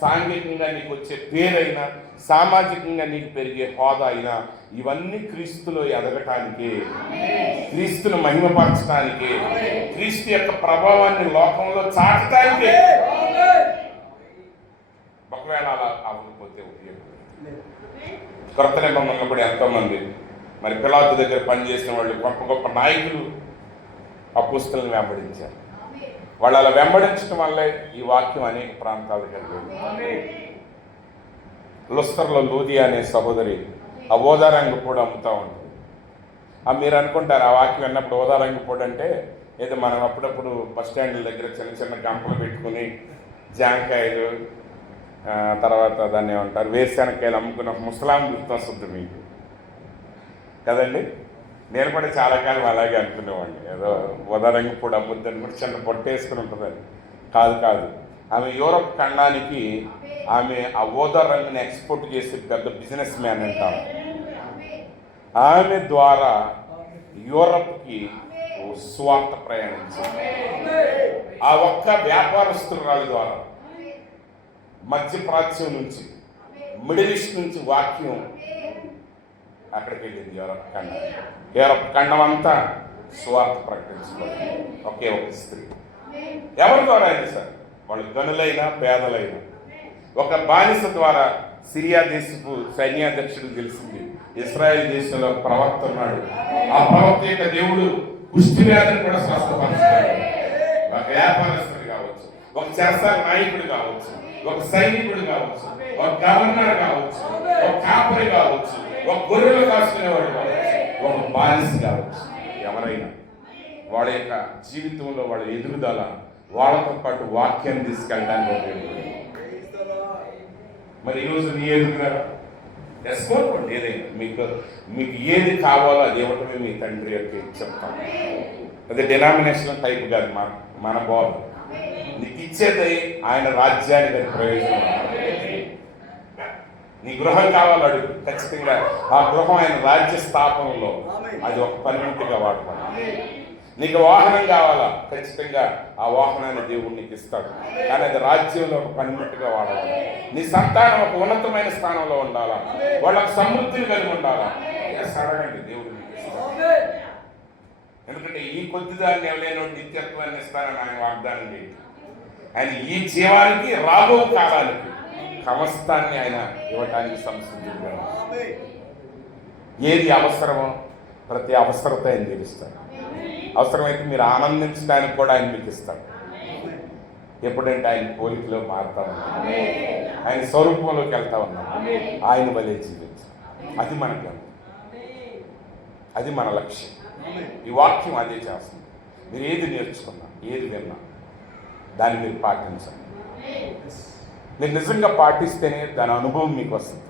సాంఘికంగా నీకు వచ్చే పేరైనా, సామాజికంగా నీకు పెరిగే హోదా అయినా, ఇవన్నీ క్రీస్తులో ఎదగటానికి, క్రీస్తును మహిమపరచడానికి, క్రీస్తు యొక్క ప్రభావాన్ని లోకంలో చాటటానికి. ఒకవేళ అలా అవ్వకపోతే ఉపయోగం. కొత్త నిబంధనలో కూడా ఎంతోమంది మరి పిలాతు దగ్గర పనిచేసిన వాళ్ళు, గొప్ప గొప్ప నాయకులు అపోస్తలుని వెంబడించారు. వాళ్ళు అలా వెంబడించడం వల్లే ఈ వాక్యం అనేక ప్రాంతాలకు వెళ్ళింది. లుస్తర్లో లూదియా అనే సహోదరి ఆ ఓదారంగు పొడి అమ్ముతూ ఉంటుంది. మీరు అనుకుంటారు ఆ వాక్యం విన్నప్పుడు ఓదారంగు పొడి అంటే ఏదో మనం అప్పుడప్పుడు బస్ స్టాండ్ల దగ్గర చిన్న చిన్న గంపలు పెట్టుకుని జాంకాయలు, తర్వాత దాన్ని ఏమంటారు వేరుశెనక్కాయలు అమ్ముకున్న ముసలాం గుర్తొస్తుంది మీకు కదండి. నేను కూడా చాలా కాలం అలాగే అనుకునేవాడిని, ఏదో ఉదారంగా కూడా అమ్ముద్దని కూడా చిన్న పొట్టేసుకుని ఉంటుందని. కాదు, ఆమె యూరప్ ఖండానికి ఆమె ఆ ఓదా రంగుని ఎక్స్పోర్ట్ చేసే పెద్ద బిజినెస్ మ్యాన్ అంటారు. ఆమె ద్వారా యూరప్కి స్వార్థ ప్రయాణించింది. ఆ ఒక్క వ్యాపారస్తురాలి ద్వారా మధ్యప్రాచ్యం నుంచి, మిడిల్ ఈస్ట్ నుంచి వాక్యం అక్కడికి వెళ్ళింది. యూరప్ ఖండం అంతా స్వార్థ ప్రకటించుకోవాలి. ఒకే ఒక స్త్రీ. ఎవరి ద్వారా అయినా సార్, వాళ్ళు గనులైనా పేదలైనా. ఒక బానిస ద్వారా సిరియా దేశపు సైన్యాధ్యక్షుడు తెలిసింది ఇశ్రాయేల్ దేశంలో ప్రవక్త ఉన్నాడు, ఆ ప్రవక్త యొక్క దేవుడు కుష్టి వ్యాధిని కూడా స్వస్థపరుస్తాడు. ఒక వ్యాపారస్తుడు కావచ్చు, ఒక చెరసాల నాయకుడు కావచ్చు, ఒక సైనికుడు కావచ్చు, ఒక గవర్నర్ కావచ్చు, ఒక కాపరి కావచ్చు, ఒక గొర్రెలు కాసుకునేవాడు కావచ్చు, ఒక బానిస కావచ్చు. ఎవరైనా వాళ్ళ యొక్క జీవితంలో వాళ్ళ ఎదుగుదల వాళ్ళతో పాటు వాక్యాన్ని తీసుకెళ్ళడానికి ఉపయోగపడింది. మరి ఈరోజు నీ ఎదుగుదల ఎస్కోండి. ఏదైనా మీకు ఏది కావాలో అది ఇవ్వటమే మీ తండ్రి యొక్క చెప్తాం. అది డినామినేషనల్ టైప్ కాదు, మన బాబు నీకు ఇచ్చేది ఆయన రాజ్యానికి అది ప్రయోజనం. నీ గృహం కావాలో అడుగు, ఖచ్చితంగా ఆ గృహం ఆయన రాజ్య స్థాపనలో అది ఒక పనిముట్టుగా వాడుకోవాలి. నీకు వాహనం కావాలా, ఖచ్చితంగా ఆ వాహనాన్ని దేవుడు నీకు ఇస్తాడు, కానీ అది రాజ్యంలో ఒక పనిముట్టుగా వాడాలి. నీ సంతానం ఒక ఉన్నతమైన స్థానంలో ఉండాలా, వాళ్ళకు సమృద్ధిని కలిగి ఉండాలా. అడగండి, దేవుడు నీకు ఇస్తాడు. ఎందుకంటే ఈ కొద్ది దాన్ని ఎవరైనా నిత్యత్వాన్ని ఇస్తారని ఆయన వాగ్దానం చేయండి. ఆయన ఈ జీవానికి రాబో కాలానికి సమస్తాన్ని ఆయన ఇవ్వటానికి సంసిద్ధుడుగా. ఏది అవసరమో ప్రతి అవసరత ఆయన తీరుస్తాడు. అవసరమైతే మీరు ఆనందించడానికి కూడా ఆయన మీకు ఇస్తాడు. ఎప్పుడంటే ఆయన పోలికలో మారుతా ఉన్నాం, ఆయన స్వరూపంలోకి వెళ్తా ఉన్నాం, ఆయన వలె జీవించాలి. అది మన గమ్యం, అది మన లక్ష్యం. ఈ వాక్యం అదే చేస్తుంది. మీరు ఏది నేర్చుకున్నా, ఏది విన్నా దాన్ని మీరు పాటించండి. మీరు నిజంగా పాటిస్తేనే దాని అనుభవం మీకు వస్తుంది.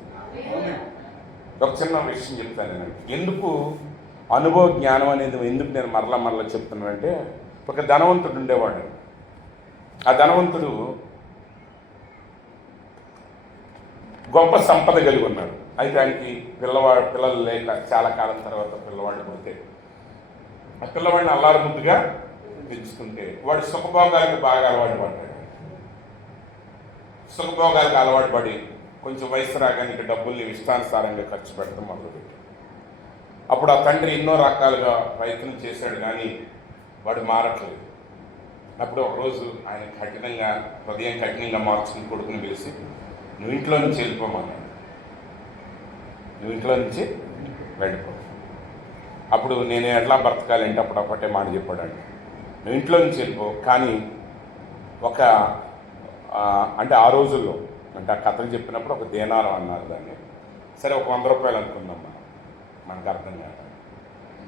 ఒక చిన్న విషయం చెప్తాను నేను. ఎందుకు అనుభవ జ్ఞానం అనేది ఎందుకు నేను మరలా చెప్తున్నానంటే, ఒక ధనవంతుడు ఉండేవాడు. ఆ ధనవంతుడు గొప్ప సంపద కలిగి ఉన్నాడు. అయితే ఆయనకి పిల్లలు లేక చాలా కాలం తర్వాత పిల్లవాడు పుడితే ఆ పిల్లవాడిని అల్లారు ముద్దుగా పెంచుతుంటే వాడి సుఖభోగాలకు బాగా అలవాటు పడ్డాడు. సుఖభోగాలకు అలవాటు పడి కొంచెం వయసు రాగానే డబ్బుల్ని ఇష్టానుసారంగా ఖర్చు పెడతాం మొదలుపెట్టాడు. అప్పుడు ఆ తండ్రి ఎన్నో రకాలుగా ప్రయత్నం చేశాడు, కానీ వాడు మారట్లేదు. అప్పుడు ఒకరోజు ఆయన హృదయం కఠినంగా మార్చుకుని కొడుకుని పిలిచి, నువ్వు ఇంట్లో నుంచి వెళ్ళిపోమన్నాడు. నువ్వు ఇంట్లో నుంచి వెళ్ళిపో. అప్పుడు నేను ఎట్లా బ్రతకాలంటే అప్పుడు ఒకటే మాట చెప్పాడండి, నువ్వు ఇంట్లో నుంచి వెళ్ళిపో, కానీ అంటే ఆ రోజుల్లో అంటే ఆ కథలు చెప్పినప్పుడు ఒక దేనారం అన్నారు దాన్ని. సరే, ఒక 100 రూపాయలు అనుకుందాం మనకు అర్థం కాదు.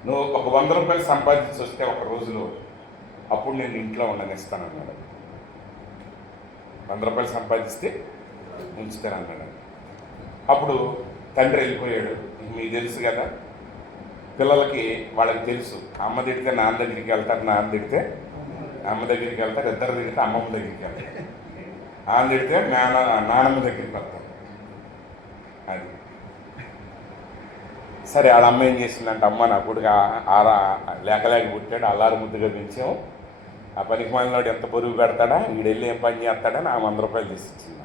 నువ్వు ఒక 100 రూపాయలు సంపాదించి వస్తే ఒక రోజులో అప్పుడు నేను ఇంట్లో ఉండనిస్తానన్నాడు. 100 రూపాయలు సంపాదిస్తే ఉంచుతానన్నాడు. అప్పుడు తండ్రి వెళ్ళిపోయాడు. మీకు తెలుసు కదా, పిల్లలకి వాళ్ళకి తెలుసు, అమ్మ తిడితే నాన్న దగ్గరికి వెళ్తారు, నాన్న తిడితే అమ్మ దగ్గరికి వెళ్తారు, ఇద్దరు తిడితే అమ్మమ్మ దగ్గరికి వెళ్తారు, నాన్న తిడితే నానమ్మ దగ్గరికి వెళ్తారు. అది సరే, వాళ్ళ అమ్మ ఏం చేసిందంటే, అమ్మ నా కొడుకు లేకలేక పుట్టాడు, అల్లారు ముద్దుగా పెంచాం, ఆ పనికి మాలినోడు ఎంత బరువు పెడతాడా, వీడెళ్ళి ఏం పని చేస్తాడని ఆ 100 రూపాయలు తీసుకొచ్చింది.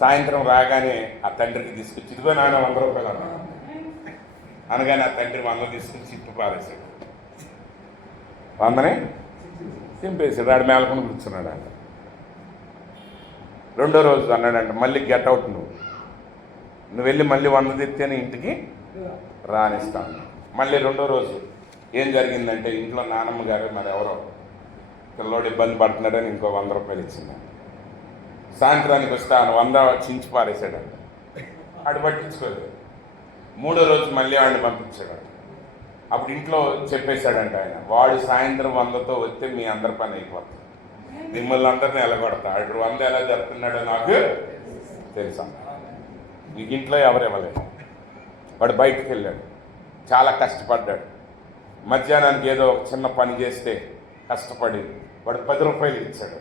సాయంత్రం రాగానే ఆ తండ్రికి తీసుకొచ్చి, ఇదిగో నాన్న 100 రూపాయలు అన్నా అనగానే ఆ తండ్రి 100 తీసుకొచ్చి ఇప్పు పారేశాడు. 100ని చింపేసాడు. ఆడు మేలకొని కూర్చున్నాడు. ఆయన రెండో రోజు అన్నాడంట, మళ్ళీ గెట్ అవుట్, నువ్వు వెళ్ళి మళ్ళీ 100 తెత్తేనే ఇంటికి రానిస్తాను. మళ్ళీ రెండో రోజు ఏం జరిగిందంటే, ఇంట్లో నానమ్మ గారు మరి ఎవరో పిల్లోడు ఇబ్బంది పడుతున్నాడని ఇంకో 100 రూపాయలు ఇచ్చింది. సాయంత్రానికి వస్తే ఆయన 100 చించి పారేశాడంట. ఆడు పట్టించుకోలేదు. మూడో రోజు మళ్ళీ వాడిని పంపించాడు. అప్పుడు ఇంట్లో చెప్పేశాడంట ఆయన, వాడు సాయంత్రం 100తో వస్తే మీ అందరి పని అయిపోతుంది, మిమ్మల్ని అందరినీ ఎలగొడతా, ఆడు 100 ఎలా జరుపుతున్నాడో నాకు తెలుసా, నీకు ఇంట్లో ఎవరు ఇవ్వలేదు. వాడు బయటకు వెళ్ళాడు, చాలా కష్టపడ్డాడు. మధ్యాహ్నానికి ఏదో ఒక చిన్న పని చేస్తే కష్టపడి వాడు 10 రూపాయలు ఇచ్చాడు.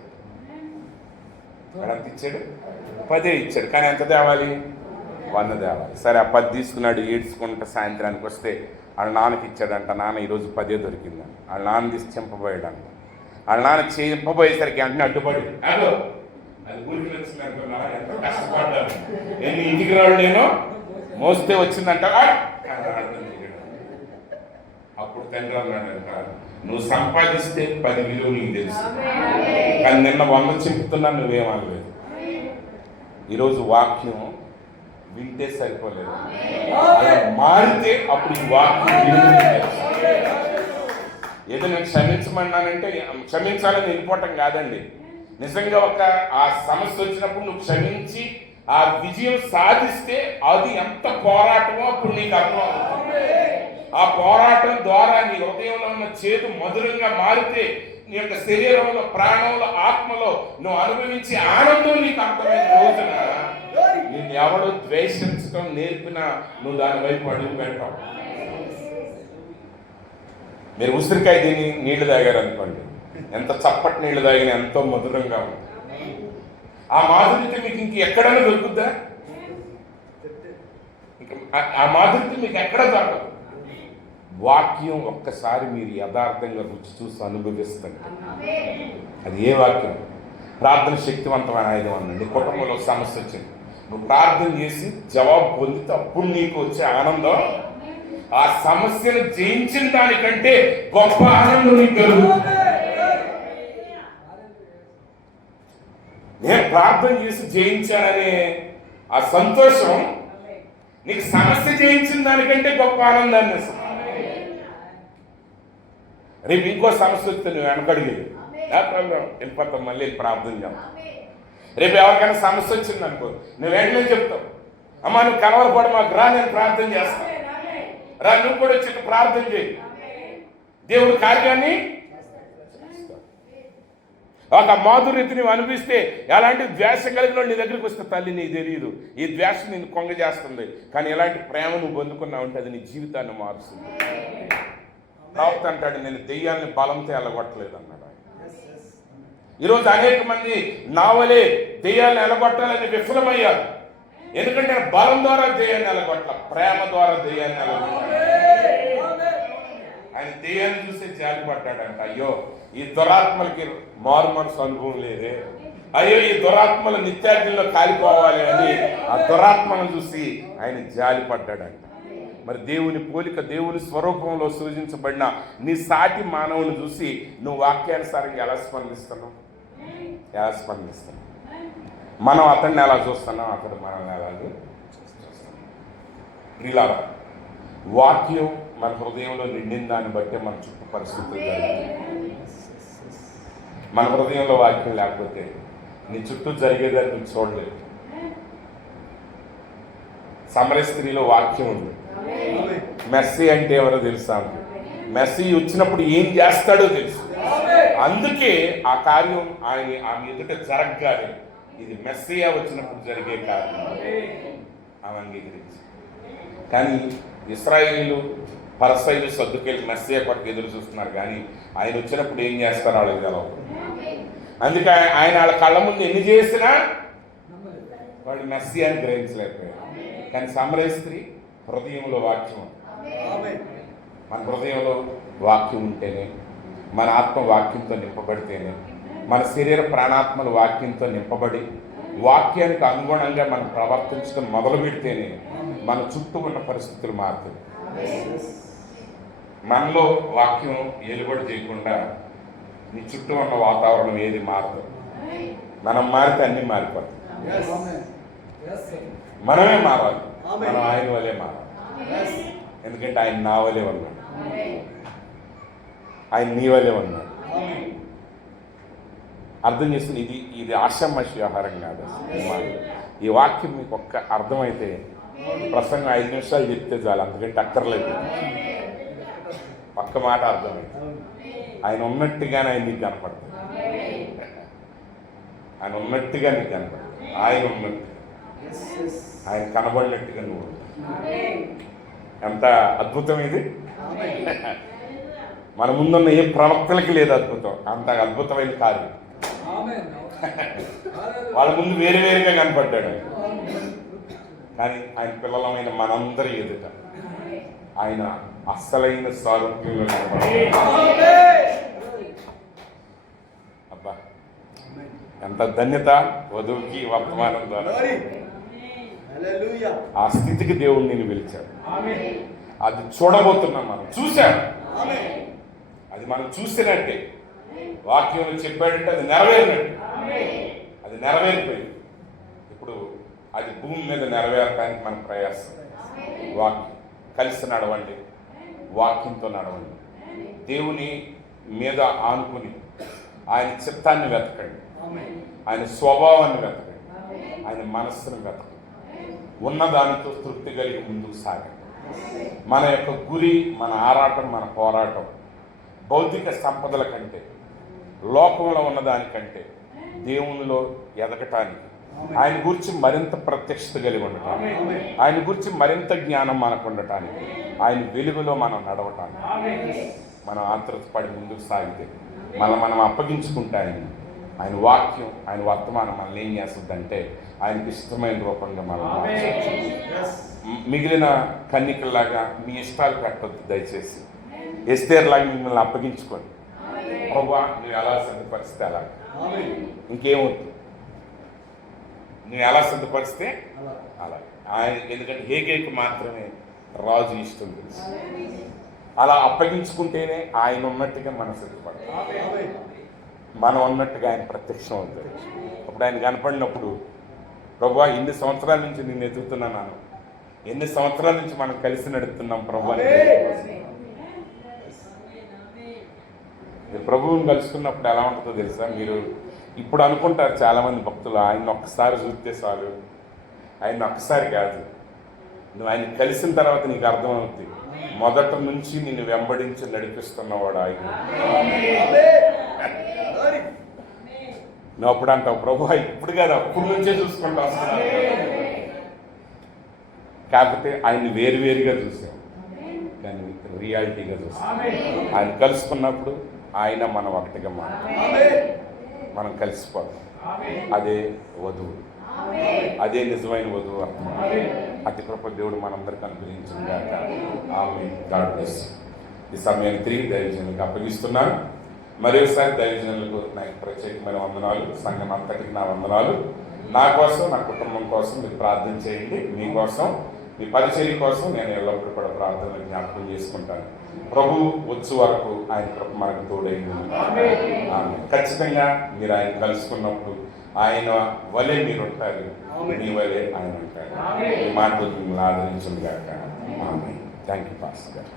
వాడు ఎంత ఇచ్చాడు? 10 ఇచ్చాడు. కానీ ఎంత తేవాలి? 100 తేవాలి. సరే, ఆ 10 తీసుకున్నాడు. ఏడ్చుకుంటా సాయంత్రానికి వస్తే వాళ్ళ నాన్నకి ఇచ్చాడంట. నాన్న ఈరోజు 10 దొరికిందని. వాళ్ళ నాన్న తీసి చింపబోయాడంట. వాళ్ళ నాన్న చింపబోయేసరికి వెంటనే అడ్డుపడి, అది ఊరికి వచ్చిందంటున్నా, ఎంతో కష్టపడ్డాను, నేను ఇంటికి రాడు, నేను మోస్తే వచ్చిందంట. అప్పుడు తండ్రి అన్నాడంట, నువ్వు సంపాదిస్తే 10 విలువ నీకు తెలుసు, కానీ నిన్న 100 చెప్తున్నా నువ్వేమనలేదు. ఈరోజు వాక్యం వింటే సరిపోలేదు, మారితే అప్పుడు ఈ వాక్యం ఏదో నేను క్షమించమన్నానంటే క్షమించాలని వెళ్ళిపోవటం కాదండి. నిజంగా ఆ సమస్య వచ్చినప్పుడు నువ్వు క్షమించి ఆ విజయం సాధిస్తే అది ఎంత పోరాటమో అప్పుడు నీకు అర్థం. ఆ పోరాటం ద్వారా నీ హృదయంలో ఉన్న చేదు మధురంగా మారితే నీ యొక్క శరీరంలో, ప్రాణంలో, ఆత్మలో నువ్వు అనుభవించే ఆనందం నీకు అర్థమైన రోజున నిన్ను ఎవడు ద్వేషించడం నేర్పినా నువ్వు దాని వైపు అడుగు పెట్టావు. మీరు ఉసిరికాయ తిని నీళ్లు తాగారు అనుకోండి, ఎంత చప్పటి నీళ్లు తాగినా ఎంతో మధురంగా ఉంది. ఆ మాధుర్యత మీకు ఇంక ఎక్కడైనా దొరుకుద్దా? ఆ మాధుర్యత మీకు ఎక్కడ దొరకదు. వాక్యం ఒక్కసారి మీరు యథార్థంగా రుచి చూసి అనుభవిస్తుంది. అది ఏ వాక్యం? ప్రార్థన శక్తివంతమైన ఆయుధం అనండి. కుటుంబంలో సమస్య వచ్చింది, నువ్వు ప్రార్థన చేసి జవాబు పొందితే అప్పుడు నీకు వచ్చే ఆనందం ఆ సమస్యను జయించిన దానికంటే గొప్ప ఆనందం నీకు కలుగుతుంది. నేను ప్రార్థన చేసి జయించాననే ఆ సంతోషం నీకు సమస్య జయించిన దానికంటే గొప్ప ఆనందాన్ని ఇస్తుంది. రేపు ఇంకో సమస్య వస్తే నువ్వు వెనకడిగేది వెళ్ళిపోతావు, మళ్ళీ ప్రార్థన చేస్తావు. రేపు ఎవరికైనా సమస్య వచ్చింది అనుకో, నువ్వు వెంటనే చెప్తావు, అమ్మా నువ్వు కలవరపడి మాకు రా, నేను ప్రార్థన చేస్తాను, రా నువ్వు కూడా వచ్చి ప్రార్థన చేయి, దేవుడు కార్యాన్ని ఒక మాధుర్యత నువ్వు అనిపిస్తే ఎలాంటి ద్వేషం కలిగిన నీ దగ్గరికి వస్తే తల్లి నీకు తెలియదు, ఈ ద్వేషం నిన్ను కొంగ చేస్తుంది, కానీ ఎలాంటి ప్రేమ నువ్వు పొందుకున్నావు అంటే అది నీ జీవితాన్ని మారుస్తుంది. రావుత అంటాడు, నేను దెయ్యాన్ని బలంతో ఎలగొట్టలేదు అన్నాడు. ఈరోజు అనేక మంది నావలే దెయ్యాన్ని ఎలగొట్టాలని విఫలమయ్యారు. ఎందుకంటే బలం ద్వారా దెయ్యాన్ని ఎలగొట్టాల, ప్రేమ ద్వారా దెయ్యాన్ని ఎలగొట్టాలి. ఆయన దెయ్యాన్ని చూసే జాలి పడ్డాడంట. అయ్యో ఈ దురాత్మలకి మారు మనసు అనుభవం లేదే, అయ్యో ఈ దురాత్మల నిత్యాగ్నిలో కాలిపోవాలి అని ఆ దురాత్మను చూసి ఆయన జాలి పడ్డాడంట. మరి దేవుని పోలిక, దేవుని స్వరూపంలో సృజించబడిన నీ సాటి మానవుని చూసి నువ్వు వాక్యానుసారంగా ఎలా స్పందిస్తున్నావు? మనం అతన్ని ఎలా చూస్తున్నాం, అతడు మనల్ని ఎలా చూస్తున్నాం? ఇలా వాక్యం మన హృదయంలో నిండిన దాన్ని బట్టే మన చుట్టూ పరిస్థితులు జరుగుతాయి. మన హృదయంలో వాక్యం లేకపోతే నీ చుట్టూ జరిగేదాన్ని నువ్వు చూడలేదు. సమరయ స్త్రీలో వాక్యం ఉంది. మెస్సీ అంటే ఎవరో తెలుసా? మెస్సీ వచ్చినప్పుడు ఏం చేస్తాడో తెలుసు. అందుకే ఆ కార్యం ఆమె ఎదుట జరగగానే ఇది మెస్సియా వచ్చినప్పుడు జరిగే కార్యం ఆమె అంగీకరించి. కానీ ఇశ్రాయేలీలు, పరసయులు, సద్దుకేలు మెస్సియా కొరకు ఎదురు చూస్తున్నారు. కానీ ఆయన వచ్చినప్పుడు ఏం చేస్తారో వాళ్ళకి తెలవదు. అందుకే ఆయన వాళ్ళ కళ్ళ ముందు ఎన్ని చేసినా వాళ్ళు మెస్సియాని గ్రహించలేకపోయారు. కానీ సమరయ స్త్రీ హృదయంలో వాక్యం ఉంది. మన హృదయంలో వాక్యం ఉంటేనే, మన ఆత్మ వాక్యంతో నింపబడితేనే, మన శరీర ప్రాణాత్మలు వాక్యంతో నింపబడి వాక్యానికి అనుగుణంగా మనం ప్రవర్తించడం మొదలు పెడితేనే మన చుట్టూ ఉన్న పరిస్థితులు మారుతాయి. మనలో వాక్యం ఏలుబడి చేయకుండా నీ చుట్టూ ఉన్న వాతావరణం ఏది మారదు. మనం మారితే అన్నీ మారిపోతాయి. మనమే మారాలి. మనం ఆయన వలే మారాలి. ఎందుకంటే ఆయన నా వలే ఉన్నాడు, ఆయన నీ వలే ఉన్నాడు. అర్థం చేసుకుని ఇది ఆషామాషి వ్యవహారం కాదు. ఈ వాక్యం మీకు ఒక్క అర్థమైతే ప్రసంగం 5 నిమిషాలు చెప్తే చాలు, అందుకంటే అక్కర్లేదు. ఒక్క మాట అర్థమైతే ఆయన ఉన్నట్టుగానే ఆయన నీకు కనపడుతుంది. ఆయన ఉన్నట్టుగా నీకు కనపడుతుంది. ఆయన ఉన్నట్టు, ఆయన కనబడినట్టుగా నువ్వు. ఎంత అద్భుతం ఇది! మన ముందున్న ఏ ప్రవక్తలకి లేదు అద్భుతం, అంత అద్భుతమైన కార్యం. వాళ్ళ ముందు వేరు వేరుగా కనపడ్డాడు. కానీ ఆయన పిల్లలమైన మనందరి ఎదుట ఆయన అస్సలైన సారూప్యంలో కనపడ్డాడు. అబ్బా, ఎంత ధన్యత వధువుకి వర్తమానం ద్వారా. ఆ స్థితికి దేవుడు నేను పిలిచాడు. అది చూడబోతున్నాం, మనం చూశాం. అది మనం చూసినట్టే, వాక్యంలో చెప్పాడంటే అది నెరవేరినట్టు. అది నెరవేరిపోయింది. ఇప్పుడు అది భూమి మీద నెరవేరడానికి మన ప్రయాసం. వాక్యం కలిసి నడవండి, వాక్యంతో నడవండి. దేవుని మీద ఆనుకుని ఆయన చిత్తాన్ని వెతకండి, ఆయన స్వభావాన్ని వెతకండి, ఆయన మనస్సును వెతకండి. ఉన్నదానితో తృప్తి కలిగి ముందుకు సాగండి. మన యొక్క గురి, మన ఆరాటం, మన పోరాటం భౌతిక సంపదల కంటే, లోకంలో ఉన్నదానికంటే దేవునిలో ఎదగటానికి, ఆయన గురించి మరింత ప్రత్యక్షత కలిగి ఉండటానికి, ఆయన గురించి మరింత జ్ఞానం మనకు ఉండటానికి, ఆయన వెలుగులో మనం నడవటానికి మనం ఆతృతపడి ముందుకు సాగితే, మనం అప్పగించుకుంటే ఆయన వాక్యం, ఆయన వర్తమానం మనల్ని ఏం చేస్తుందంటే ఆయనకి ఇష్టమైన రూపంగా మనం మిగిలిన కన్నికల్లాగా మీ ఇష్టాలు పెట్టవద్దు దయచేసి. ఎస్తేర్లాగా మిమ్మల్ని అప్పగించుకోండి. ప్రభువా నువ్వు ఎలా సిద్ధపరిస్తే అలా, ఇంకేమవుతుంది, నువ్వు ఎలా సిద్ధపరిస్తే అలా. ఆయన ఎందుకంటే హేగేకి మాత్రమే రాజు ఇష్టం తెలుసు. అలా అప్పగించుకుంటేనే ఆయన ఉన్నట్టుగా మనం సిద్ధపడతాం. మనం ఉన్నట్టుగా ఆయన ప్రత్యక్షం అవుతాడు. అప్పుడు ఆయన కనపడినప్పుడు, ప్రభువా ఇన్ని సంవత్సరాల నుంచి నేను ఎదుగుతున్నాను, ఎన్ని సంవత్సరాల నుంచి మనం కలిసి నడుపుతున్నాం ప్రభువా. ప్రభువుని కలుసుకున్నప్పుడు ఎలా ఉంటుందో తెలుసా? మీరు ఇప్పుడు అనుకుంటారు చాలామంది భక్తులు, ఆయన ఒక్కసారి చూస్తే చాలు. ఆయన ఒక్కసారి కాదు, నువ్వు ఆయన కలిసిన తర్వాత నీకు అర్థమవుతుంది, మొదటి నుంచి నిన్ను వెంబడించి నడిపిస్తున్నవాడు ఆయన. నువ్వు అప్పుడు అంటావు, ప్రభు ఇప్పుడు కాదు అప్పుడు నుంచే చూసుకుంటా వస్తున్నాను. కాకపోతే ఆయన్ని వేరువేరుగా చూసాం, కానీ రియాలిటీగా చూస్తాం. ఆయన కలుసుకున్నప్పుడు ఆయన మనం ఒకటిగా మనం కలిసిపోతాం. అదే వధువు, అదే నిజమైన వధువు అర్థం. అతి కృప దేవుడు మనందరికీ అనుగ్రహించుగాక. ఆమేన్. God bless. ఈ సమయాన్ని తిరిగి దైవజనులకు అప్పగిస్తున్నాను. మరొకసారి దైవజనులకు నాకు ప్రత్యేకమైన వందనాలు, సంఘం అంతటికి నా వందనాలు. నా కోసం, నా కుటుంబం కోసం మీరు ప్రార్థన చేయండి. మీకోసం, మీ పరిచర్య కోసం నేను ఎల్లప్పుడూ కూడా ప్రార్థనలు జ్ఞాపకం చేసుకుంటాను. ప్రభు వచ్చు వరకు ఆయన కృప మనకు తోడైంది. ఖచ్చితంగా మీరు ఆయన కలుసుకున్నప్పుడు ఆయన వలె మీరు ఉంటారు, మీ వలె ఆయన ఉంటారు. ఈ మాటలు మిమ్మల్ని ఆదరించింది కాక. థ్యాంక్ యూ పాస్టర్ గారు.